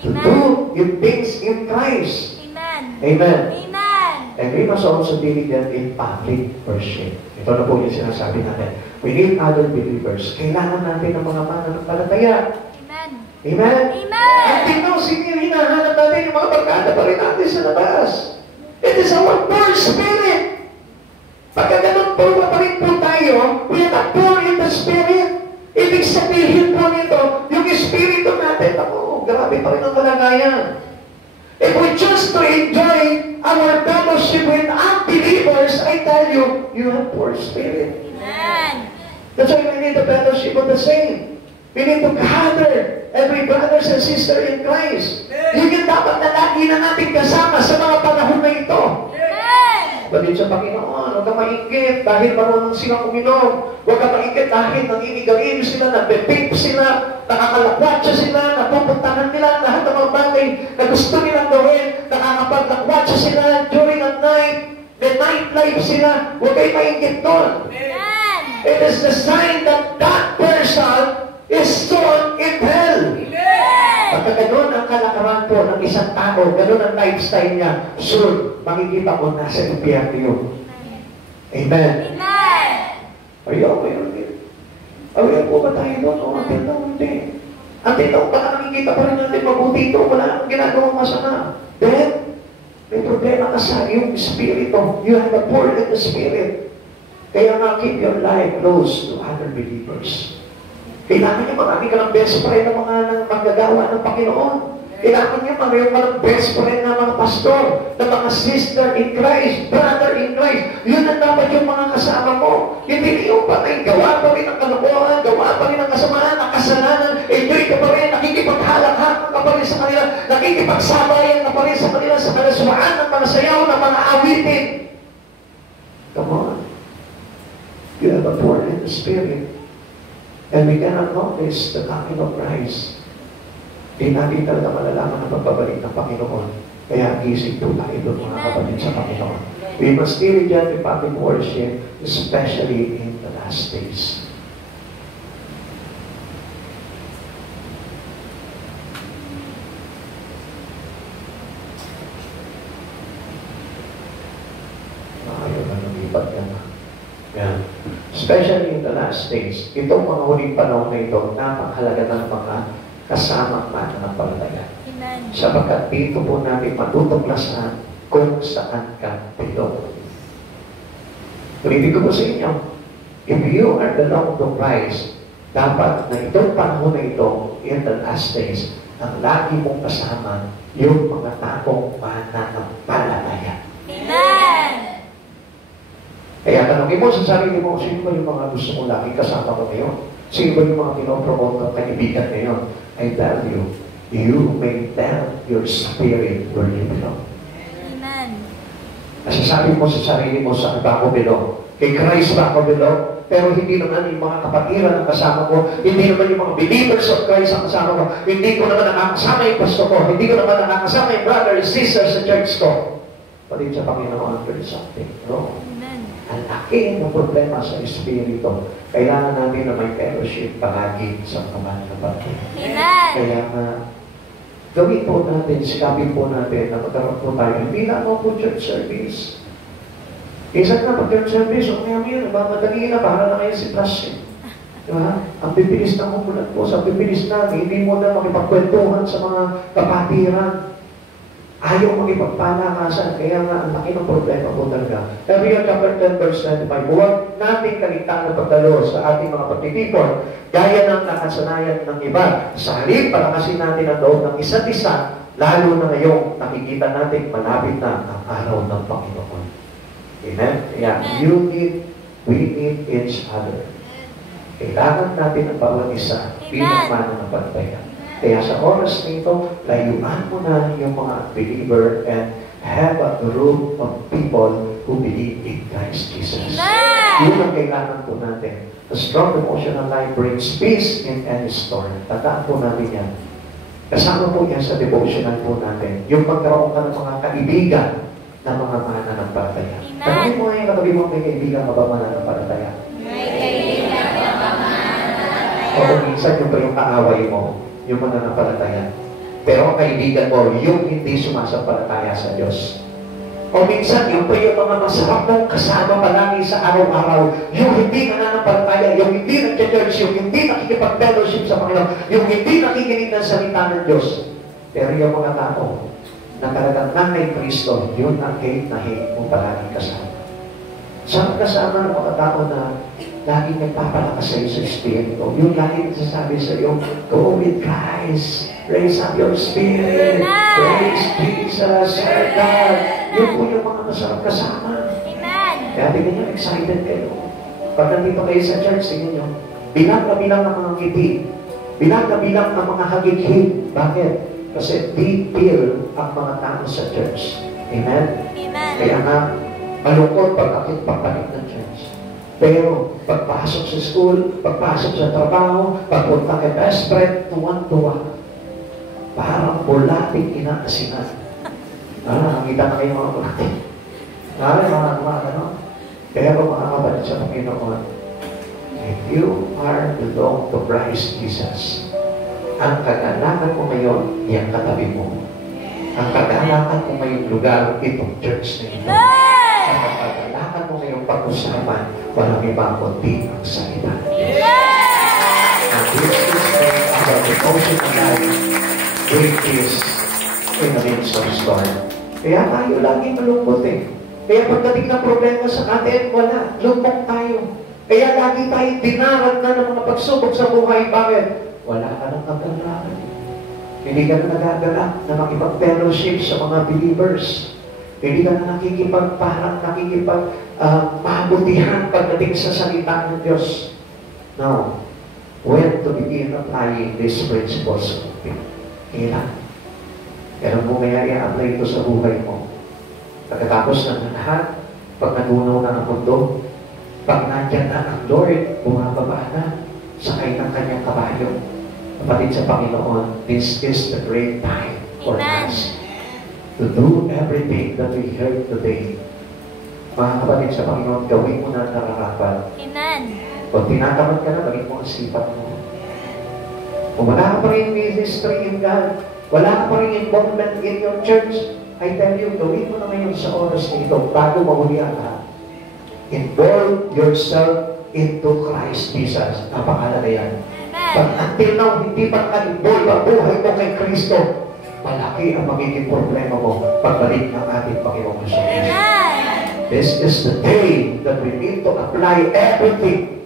to do yung things in Christ. Amen. Amen. Amen. And we must also diligent in public worship. Ito na po yung sinasabi natin. We need other believers. Kailangan natin ng mga mananampalataya. Amen. Amen? Amen. At tingnan, sino yung hinahanap natin yung mga barkada pa rin natin sa labas. It is our poor spirit. Pagka ganun po, papalit po tayo, we are not poor in the spirit. Ibig sabihin po nito, yung espiritu natin, ako, grabe pa rin ang kalagayan. If we choose to enjoy our fellowship with unbelievers, I tell you, you have poor spirit. Amen. That's why we need the fellowship of the saints. We need to gather every brothers and sister in Christ. Yun yung dapat na lagi na natin kasama sa mga panahon na ito. Bagay sa Panginoon, huwag ka maingit dahil marunong silang uminom. Huwag ka maingit dahil nanginigariyo sila, nagbe-vape sila, nakakalakwatsa sila, napupuntahan nila lahat ng mga bagay na gusto nilang gawin, nakakapaglakwatsa sila during the night, the nightlife sila. Huwag kayo maingit doon. It is the sign that that person is sown in hell. Pagka gano'n ang kalakaran po ng isang tao, gano'n ang lifestyle niya, soon, makikita ko nasa impyerno yun. Amen. Amen. Ayaw, mayroon din. Ayaw po ba tayo doon? O, until now, hindi. Until now, baka nakikita pa rin natin mabuti ito, wala nang ginagawang masama. Then, may problema ka sa iyong espiritu. You have a poor in the spirit. Kaya nga, keep your life close to other believers. Kailangan niyo marami ka ng best friend ng mga manggagawa ng Panginoon. Kailangan niyo marami ka ng best friend ng mga pastor, ng mga sister in Christ, brother in Christ. Yun ang dapat yung mga kasama mo. Hindi yung patay, gawa pa rin ang kalokohan, gawa pa rin ang kasamaan, ang kasalanan, enjoy ka pa rin, nakikipaghalak-halak ka pa rin sa kanila, nakikipagsabayan ka pa rin sa kanila, sa kalaswaan ng mga sayaw, ng mga awitin. Come on. You have a poor in the spirit. And we cannot notice the coming of Christ. Di natin talaga malalaman ang pagbabalik ng Panginoon. Kaya gising po tayo doon, mga kapatid sa Panginoon. We must diligent in public worship, especially in the last days. Ayaw na lumipat ka na. Yan. Especially in the last days, itong mga huling panahon na ito, napakahalaga ng mga kasama mananampalataya. Amen. Sapagkat dito po natin matutuklasan kung saan ka bilog. Ulitin ko po sa inyo, if you are belong to Christ, dapat na itong panahon na ito, in the last days, ang lagi mong kasama, yung mga taong mananampalataya. Amen. Kaya tanongin mo sa sarili mo, sino ba yung mga gusto mong lagi kasama mo ngayon? Sino ba yung mga pinopromote ng kaibigan ngayon? I tell you, you may tell your spirit where you belong. Amen. Nasasabi mo sa sarili mo, saan ba ako belong? Kay Christ ba ako belong? pero hindi naman yung mga kapatiran ang kasama ko, hindi naman yung mga believers of Christ ang kasama ko, hindi ko naman nakakasama yung pasto ko, hindi ko naman nakakasama yung brothers, sisters sa church ko. Pati sa Panginoon, there is something wrong. Ang laki ng problema sa Espiritu. Kailangan natin na may fellowship palagi sa kaman ng pati. Kaya gawin po natin, sikapin po natin na magkaroon po tayo. Hindi lang po church service. Isa na pag-church service, o kaya yun, nagmamadali na, para na kayo si Plus. Diba? Ang bibilis ng umulat po, sa bibilis namin, hindi mo na makipagkwentuhan sa mga kapatiran. Ayaw makipagpalakasan, kaya nga ang laki ng problema po talaga. Hebrews chapter 10 verse 25, huwag natin kaligtaan na pagdalo sa ating mga pagtitipon, gaya ng nakasanayan ng iba. Sa halip, palakasin natin ang loob ng isa't isa, lalo na ngayong nakikita natin malapit na ang araw ng Panginoon. Amen? Kaya, we need each other. Kailangan natin ang bawat isa bilang mananampalataya. Kaya sa oras nito, layuan mo na yung mga believer and have a group of people who believe in Christ Jesus. Yun ang kailangan po natin. The strong emotional life brings peace in any storm. Tandaan po natin yan. Kasama po yan sa devotional po natin. Yung pagkaroon ka ng mga kaibigan na mga mananampalataya. Tanongin mo ngayon katabi mo may kaibigan ka ba mananampalataya? May kaibigan ka ba mananampalataya? O minsan yung pa yung kaaway mo, yung mananampalataya. Pero ang kaibigan mo, yung hindi sumasampalataya sa Diyos. O minsan, yung pa yung mga masarap mong kasama palagi sa araw-araw, yung hindi nananampalataya, yung hindi nag-church, yung hindi nakikipag-fellowship sa Panginoon, yung hindi nakikinig ng salita ng Diyos. Pero yung mga tao, na talagang nanay Kristo, yun ang hate na hate mong palaging kasama. Saan kasama ng mga tao na laging nagpapalakas sa iyo sa Espiritu? Yung laging nagsasabi sa iyo, go with Christ, raise up your spirit, praise Jesus, serve God. Yun po yung mga masarap kasama. Kaya tingnan nyo, excited kayo. Pag nandito kayo sa church, tingnan nyo, bilang na bilang ang mga ngiti, bilang na bilang ang mga hagit-hit. Bakit? Kasi detail ang mga tao sa church. Amen? Kaya nga, malungkot pagpapalit ng church. Pero, pagpasok sa school, pagpasok sa trabaho, pagpunta kay best friend, tuwan-tuwa. Parang bulating inaasinan. Nakita na kayo mga bulating. Ano? Kaya kung mga kapatid sa Panginoon, if you are belong to Christ Jesus, ang kagalakan mo ngayon, yung katabi mo. Ang kagalakan mo ngayong lugar, itong church na ito. Ang kagalakan mo ngayong pag-usapan, walang ibang kundi ang salita. And this is our devotional life, great peace in the midst of storm. Kaya tayo lagi malungkot eh. Kaya pagdating ng problema sa atin, wala. Lumpok tayo. Kaya lagi tayo dinarag na ng mga pagsubok sa buhay. Bakit? Wala ka ng kagalakan. Hindi ka na nagagalak na makipag-fellowship sa mga believers. Hindi ka na nakikipag-mabutihan pagdating sa salita ng Diyos. Now, when to begin applying these principles? Kailan? Kailan mo kaya i-apply ito sa buhay mo? Pagkatapos ng lahat, pag nagunaw na ang mundo, pag nandyan na ang Lord, bumababa na, sakay ng kanyang kabayo. Kapatid sa Panginoon, this is the great time for us to do everything that we heard today. Mga kapatid sa Panginoon, gawin mo na ang nararapat. Kung tinatamad ka na, bagay mo ang sipat mo. Kung wala ka pa rin ministry in God, wala ka pa rin involvement in your church, I tell you, gawin mo na ngayon sa oras nito bago mahuli ang lahat. Involve yourself into Christ Jesus. Napakalaga yan. Pag until now, hindi pa ka-involve ang buhay mo kay Kristo, malaki ang magiging problema mo pagbalik ng ating Panginoon sa Kristo. This is the day that we need to apply everything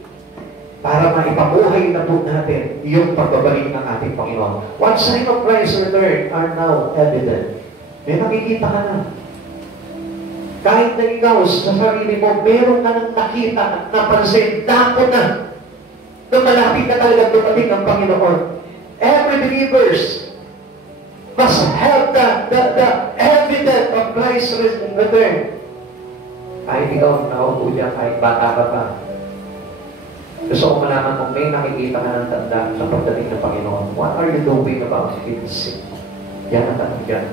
para maipabuhay na po natin yung pagbabalik ng ating Panginoon. What sign of Christ's return are now evident? May nakikita ka na. Kahit na ikaw sa sarili mo, meron ka nang nakita, napansin, dapat na malapit na talaga dumating ang Panginoon. Every believers must have the evidence of Christ's return. Kahit ikaw nakaupo dyan, kahit bata ka pa, Gusto ko malaman kung may nakikita ka ng tanda sa pagdating ng Panginoon. What are you doing about it? Yan ang tanong dyan.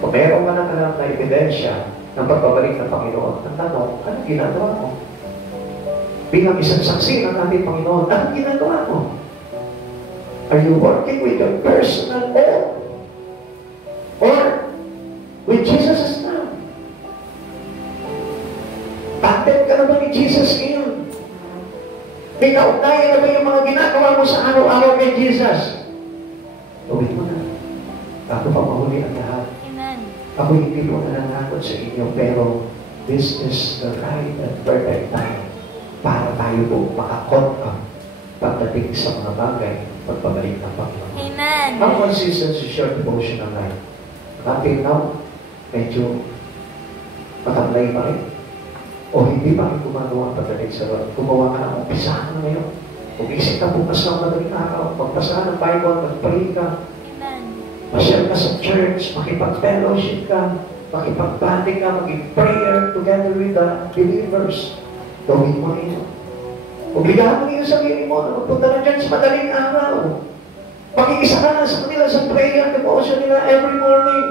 Kung meron ka ng alam na ebidensya ng pagbabalik ng Panginoon, ang tanong, anong ginagawa mo? Bilang isang saksi ng ating Panginoon, anong ginagawa mo? Are you working with your personal own? Or with Jesus now? Content ka na ba ni Jesus ngayon? May kaugnayan na ba yung mga ginagawa mo sa araw-araw kay Jesus? Gawin mo na. Bago pa mahuli ang lahat. Amen. Ako hindi mo nananakot sa inyo, pero this is the right and perfect time para tayo po makakot up pagdating sa mga bagay pagbabalik ng Panginoon. Amen. How consistent is your devotional life? Until now, medyo matablay pa rin. O hindi pa rin gumagawa pagdating sa Lord. Gumawa ka ng umpisahan na ngayon. Umisip ka bukas ng madaling araw. Magpasa ng Bible, mag-pray ka. Amen. Masyal ka sa church, makipag-fellowship ka, makipag-bonding ka, mag-prayer together with the believers. Gawin mo rin. Obligahan mo rin yung sarili mo na magpunta na dyan sa madaling araw. Makikisa ka na sa kanila sa prayer devotion nila every morning.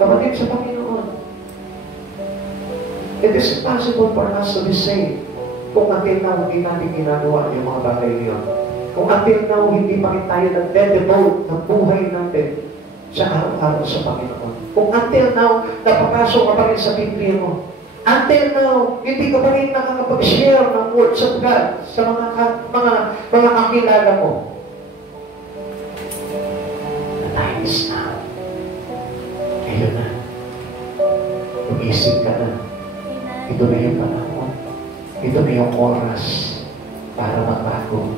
Kapatid sa Panginoon. It is possible for us to be saved kung until now hindi natin ginagawa yung mga bagay niyon. Kung until now hindi pa rin tayo nag-devote ng buhay natin sa araw-araw sa Panginoon. Kung until now napapasok ka pa rin sa Biblia mo. Until now, hindi ka pa rin nakakapag-share ng words of God sa mga kakilala mo. The time is now. Ngayon na. Mag-isip ka na. Ito na yung panahon. Ito na yung oras para magbago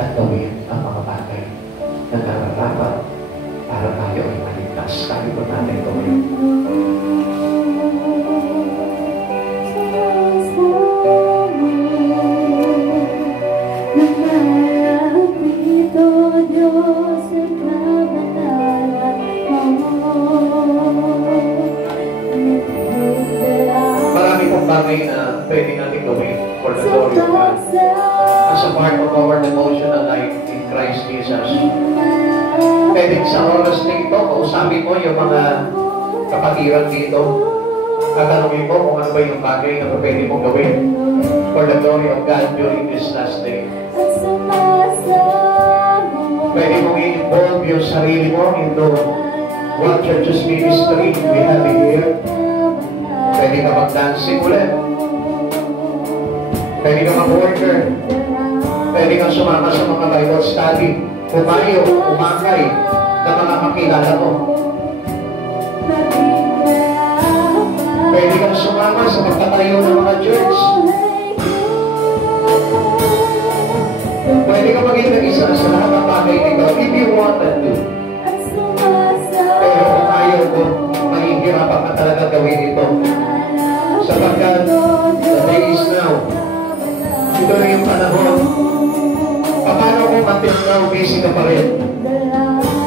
at gawin ang mga bagay na nararapat para tayo ay maligtas. Tayo po natin ito ngayon. Bagay na pwede natin gawin for the glory of God as a part of our devotional life in Christ Jesus. Pwede sa oras na ito, kausapin mo yung mga kapatiran dito. Tatanungin mo kung ano ba yung bagay na pwede mong gawin for the glory of God during this last day. Pwede mong i-involve yung sarili mo into World Churches Ministry we have here. Pwede ka mag-dancing ulit. Pwede ka mag-worker. Pwede kang sumama sa mga Bible study. Umayo, umakay na mga kakilala mo. Pwede kang sumama sa magtatayo ng mga church. Pwede ka maging nag-isa sa lahat ng bagay nito if you wanted to. Pero kung ayaw ko, mahihirapan ka talaga gawin ito. Sapagkat the day is now. Ito na yung panahon. Paano kung until now busy ka pa rin?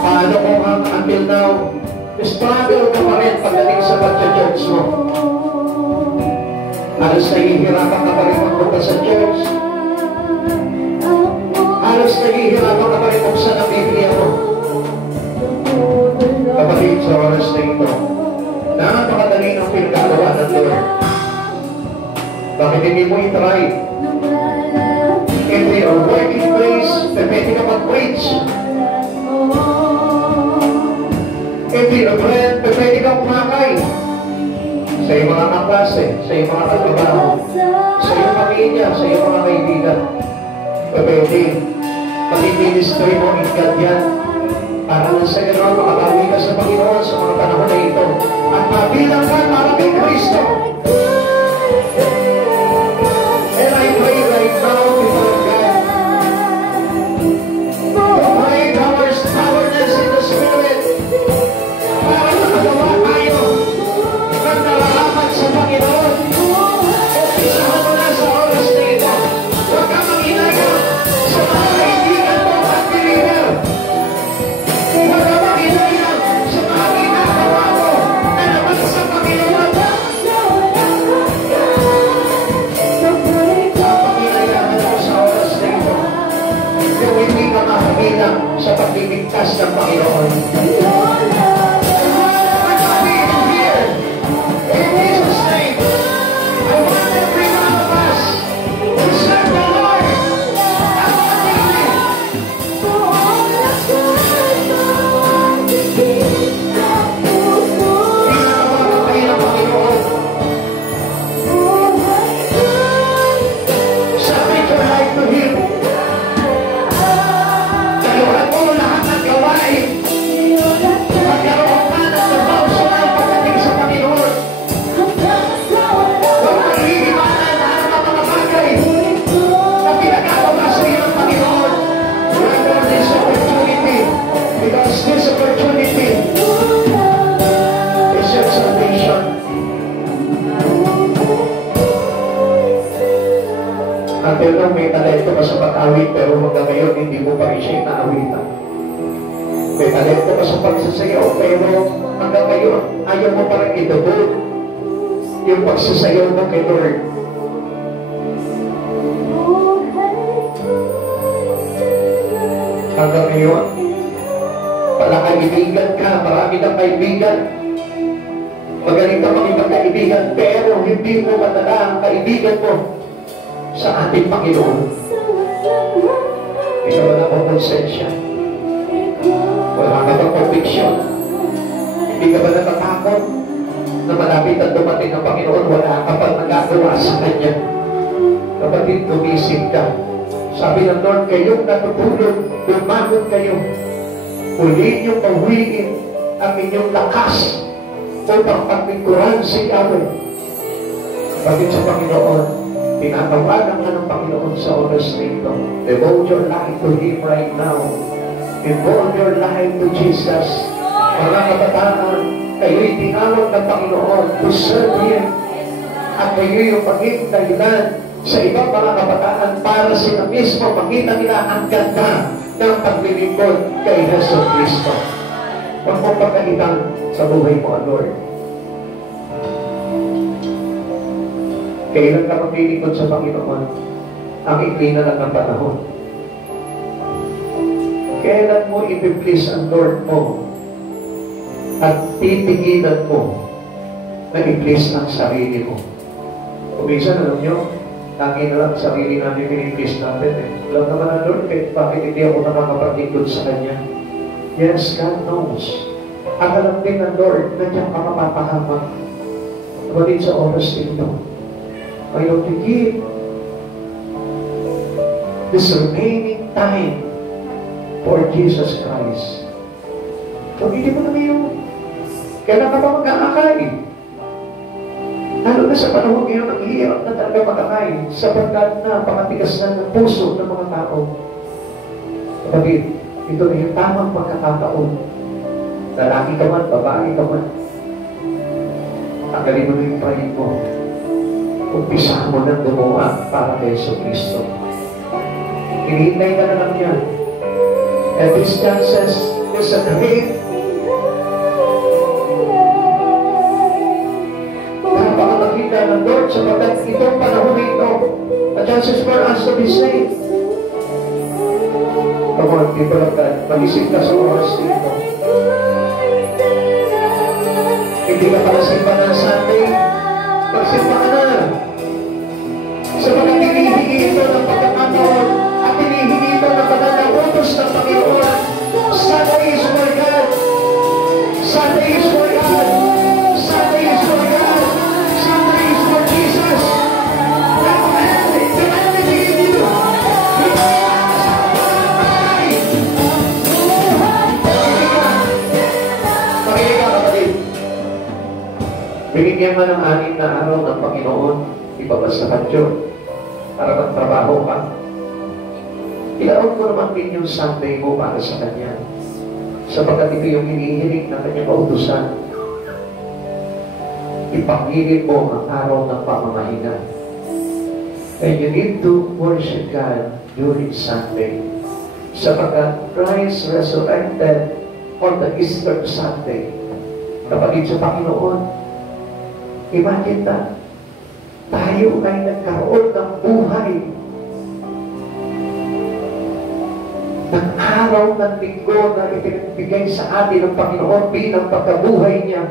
Paano kung until now struggle ka pa rin pagdating sa pagcha-church mo? Halos nahihirapan ka pa rin magpunta sa church? Halos nahihirapan ka pa rin buksan ang Biblia mo? Kapatid, sa oras na ito, napakadali ng pinagagawa ng Lord. Bakit hindi mo i-try? In your working place, pwede ka mag-preach. In your friend, pwede ka kumakay. Sa iyong mga kaklase, sa iyong mga katrabaho, sa iyong pamilya, sa iyong mga kaibigan. Pwede, pag-ministry mo, ikat yan. Para lang sa Panginoon, makabawi ka sa Panginoon sa mga panahon na ito. At mabilang ka para kay Kristo. And I pray right now before God, to break our stubbornness in the Spirit, para makagawa tayo ng nalalaman sa Panginoon. Isahan mo na sa oras na ito. Huwag kang manginaya sa mga kaibigan mo at believer. Huwag kang manginaya sa mga ginagawa mo na naman sa Panginoon. kabilang sa pagligtas ng Panginoon. In Jesus' name, I want every one of us to serve the Lord abundantly. Pinatawagan kayo ng Panginoon. Submit your life to Him. Taluhan mo lahat ng gawain. Magkaroon ka ng devotional pagdating sa Panginoon. Huwag kang iiwanan na ang mga bagay na pinagagawa sa iyo ng Panginoon. Remember this opportunity, because this opportunity is your salvation. Until now, may talento ka sa pag-awit, pero hanggang ngayon, hindi mo pa rin siya naawitan. May talento ka sa pagsasayaw, pero hanggang ngayon, ayaw mo pa rin idubog yung pagsasayaw mo kay Lord. Hanggang ngayon, pala kaibigan ka, marami kang kaibigan. Magaling ka makipagkaibigan, pero hindi mo madala ang kaibigan mo sa ating Panginoon. Ikaw wala kong konsensya. Wala ka bang conviction? Hindi ka ba natatakot na malapit ang dumating ng Panginoon? Wala ka bang nagagawa sa Kanya? Kapatid, gumising ka. Sabi ng Lord, kayong natutulog, lumangon kayo. Uli niyong pawiin ang inyong lakas upang paglingkuran si Yahweh. Kapatid sa Panginoon, tinatawagan ka ng Panginoon sa oras na ito. Devote your life to Him right now. Devote your life to Jesus. Mga kabataan, kayo'y tinawag ng Panginoon to serve Him. At kayo'y yung maging dahilan sa ibang mga kabataan para sila mismo makita nila ang ganda ng paglilingkod kay Hesus Kristo. Huwag mong pagkaitan sa buhay mo, Lord. Kailan ka maglilingkod sa Panginoon? Ang ikli na lang ng panahon. Kailan mo ipiplease ang Lord mo at titigilan mo na i-please ang sarili mo? Kung minsan, alam nyo, lagi na lang sarili namin piniplease natin. Alam naman ang Lord, bakit hindi ako nakakapaglingkod sa Kanya? Yes, God knows. At alam din ng Lord na diyan ka mapapahamak. Kapatid sa oras ito, ngayon to give this remaining time for Jesus Christ. Kung hindi mo na ngayon, kailan ka pa mag-aakain? Lalo na sa panahon ngayon, ang hirap na talaga mag-aakain sapagkat na pangatigas na ng puso ng mga tao. Kapatid, ito na yung tamang pagkakataon. Lalaki ka man, babae ka man. Tanggalin mo na yung pride mo. Umpisahan mo nang gumawa para kay Yesu Kristo. Hinihintay ka na lang niya. Every chances is a great napakalakita ng Lord sapagkat itong panahon ito, a chances for us to be saved. Come on, people of God, mag-isip ka sa oras dito. Hindi ka pala simpa ng Sunday, magsimpa ka na. Sapagkat hinihingi ito ng pagkakataon at hinihingi ito ng magandang utos ng Panginoon. Sunday is for God. Sunday is for God. Sunday is for God. Sunday is for Jesus. Binigyan man ng 6 na araw ng Panginoon, ibabasa ka Diyos para magtrabaho ka. Ilaon mo naman din yung Sunday mo para sa Kanya. Sapagkat ito yung hinihiling na Kanyang kautusan. Ipangilin mo ang araw ng pamamahinga. And you need to worship God during Sunday. Sapagkat Christ resurrected on the Easter Sunday. Kapatid sa Panginoon, imagine na, tayo ay nagkaroon ng buhay. ng araw ng linggo na ipinibigay sa atin ng Panginoon bilang pagkabuhay niya.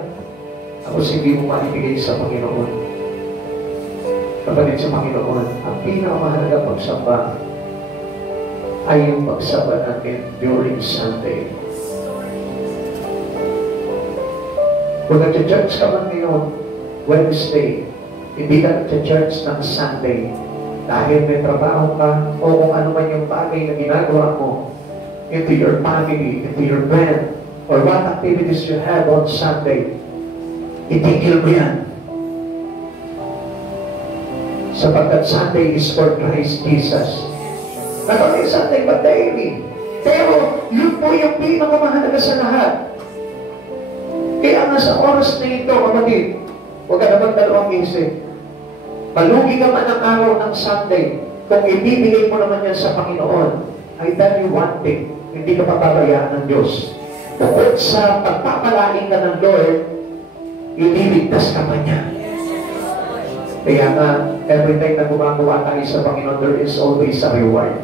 Tapos hindi mo maibigay sa Panginoon. Kapatid sa Panginoon, ang pinakamahalaga pagsamba ay yung pagsamba natin during Sunday. Kung nag-church ka man ngayon, Wednesday, hindi ka nag-church ng Sunday, dahil may trabaho ka, o kung ano man yung bagay na ginagawa mo, into your family, into your plan, or what activities you have on Sunday, itigil mo yan. Sapagkat Sunday is for Christ Jesus. Not only Sunday, but daily. Pero, yun po yung pinakamahalaga sa lahat. Kaya nga sa oras na ito, kapatid, huwag ka naman dalawang isip. Malugi ka man ang araw ng Sunday, kung ibibigay mo naman yan sa Panginoon, I tell you one thing, hindi ka papabayaan ng Diyos. Bukod sa pagpapalain ka ng Lord, ililigtas ka pa niya. Kaya nga, every time na gumagawa tayo sa Panginoon, there is always a reward.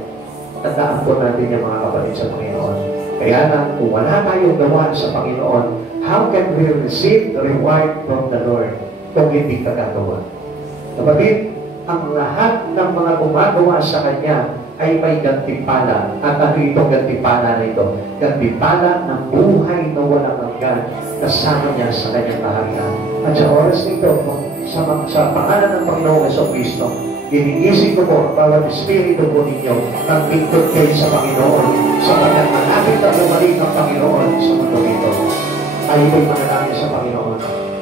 Tandaan po natin yung mga kapatid sa Panginoon. Kaya nga, kung wala tayong gawa sa Panginoon, how can we receive the reward from the Lord kung hindi ka gagawa? Kapatid, ang lahat ng mga gumagawa sa Kanya ay may gantimpala. At ano itong gantimpala na ito? Gantimpala ng buhay na walang hanggan kasama niya sa Kanyang kaharian. At sa oras nito, sa pangalan ng Panginoong Jesucristo, iniisip ko po ang bawat espiritu po ninyo ng lingkod kayo sa Panginoon sapagkat malapit na lumalik ang Panginoon sa mundo ito. Tayo po'y manalangin sa Panginoon.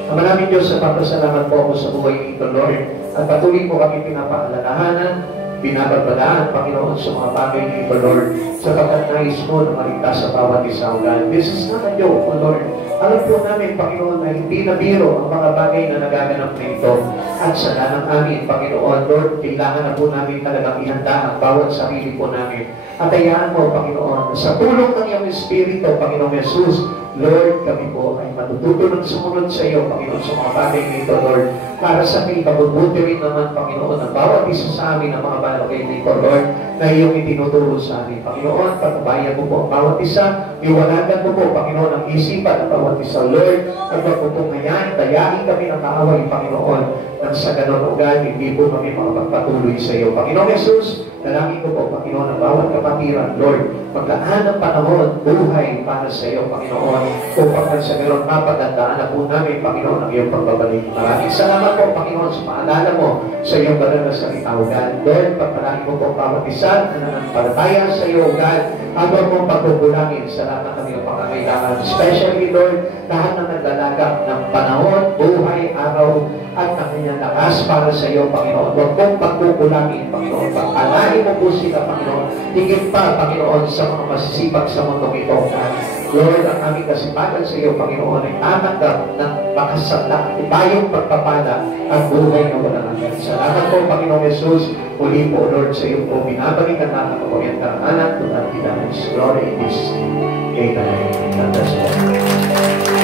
Ang maraming Diyos, napapasalamat po ako sa buhay nito, Lord. At patuloy po kami pinapaalalahanan, binabalbalaan, Panginoon, sa mga bagay nito, Lord, sapagkat nais mo na maligtas sa bawat isang God. This is not a joke, Lord. Alam po namin, Panginoon, na hindi na biro ang mga bagay na nagaganap na ito. At sa lanang amin, Panginoon, Lord, kailangan na po namin talagang ihanda ang bawat sarili po namin. At hayaan mo, Panginoon, sa tulong ng iyong Espiritu, Panginoong Jesus, Lord, kami po ay matututo ng sumunod sa iyo, Panginoon, sa mga bagay nito, Lord, para sa amin, kabubuti rin naman, Panginoon, ang bawat isa sa amin ng mga bagay nito, Lord, na iyong itinuturo sa amin. Panginoon, pagbabayan mo po ang bawat isa, iwalagan mo po, Panginoon, ang isipan ng bawat isa, Lord, at magpupungayan, dayain kami ng kaaway, Panginoon, nang sa ganon ugal, hindi po kami makapagpatuloy sa iyo. Panginoon Jesus, dalangin ko po, Panginoon, ang bawat kapatiran, Lord, maglaan ng panahon, buhay para sa iyo, Panginoon, upang sa ganon mapagandaan na po namin, Panginoon, ang iyong pagbabalik. Maraming salamat po, Panginoon, sa paalala mo sa iyong banal na salita, God. Lord, pagpalangin mo po bawat isa na nananampalataya sa iyo, God, habang mong pagkukulangin sa lahat ng kanilang pangangailangan. Especially, Lord, lahat na naglalagak ng panahon, buhay, araw, at ang kanyang lakas para sa iyo, Panginoon. Huwag mong pagkukulangin, Panginoon. Pagpalain mo po sila, Panginoon. Higit pa, Panginoon, sa mga masisipag sa mundong ito, God. Lord, ang aming kasipagan sa iyo, Panginoon, ay tatanggap ng makasala, ibayong pagpapala at buhay na walang hanggan. Salamat po, Panginoon Jesus. Muli po, Lord, sa iyo po, binabalikan natin ang orientarang anak at pinanais. Glory in Jesus' name. Amen. God bless you.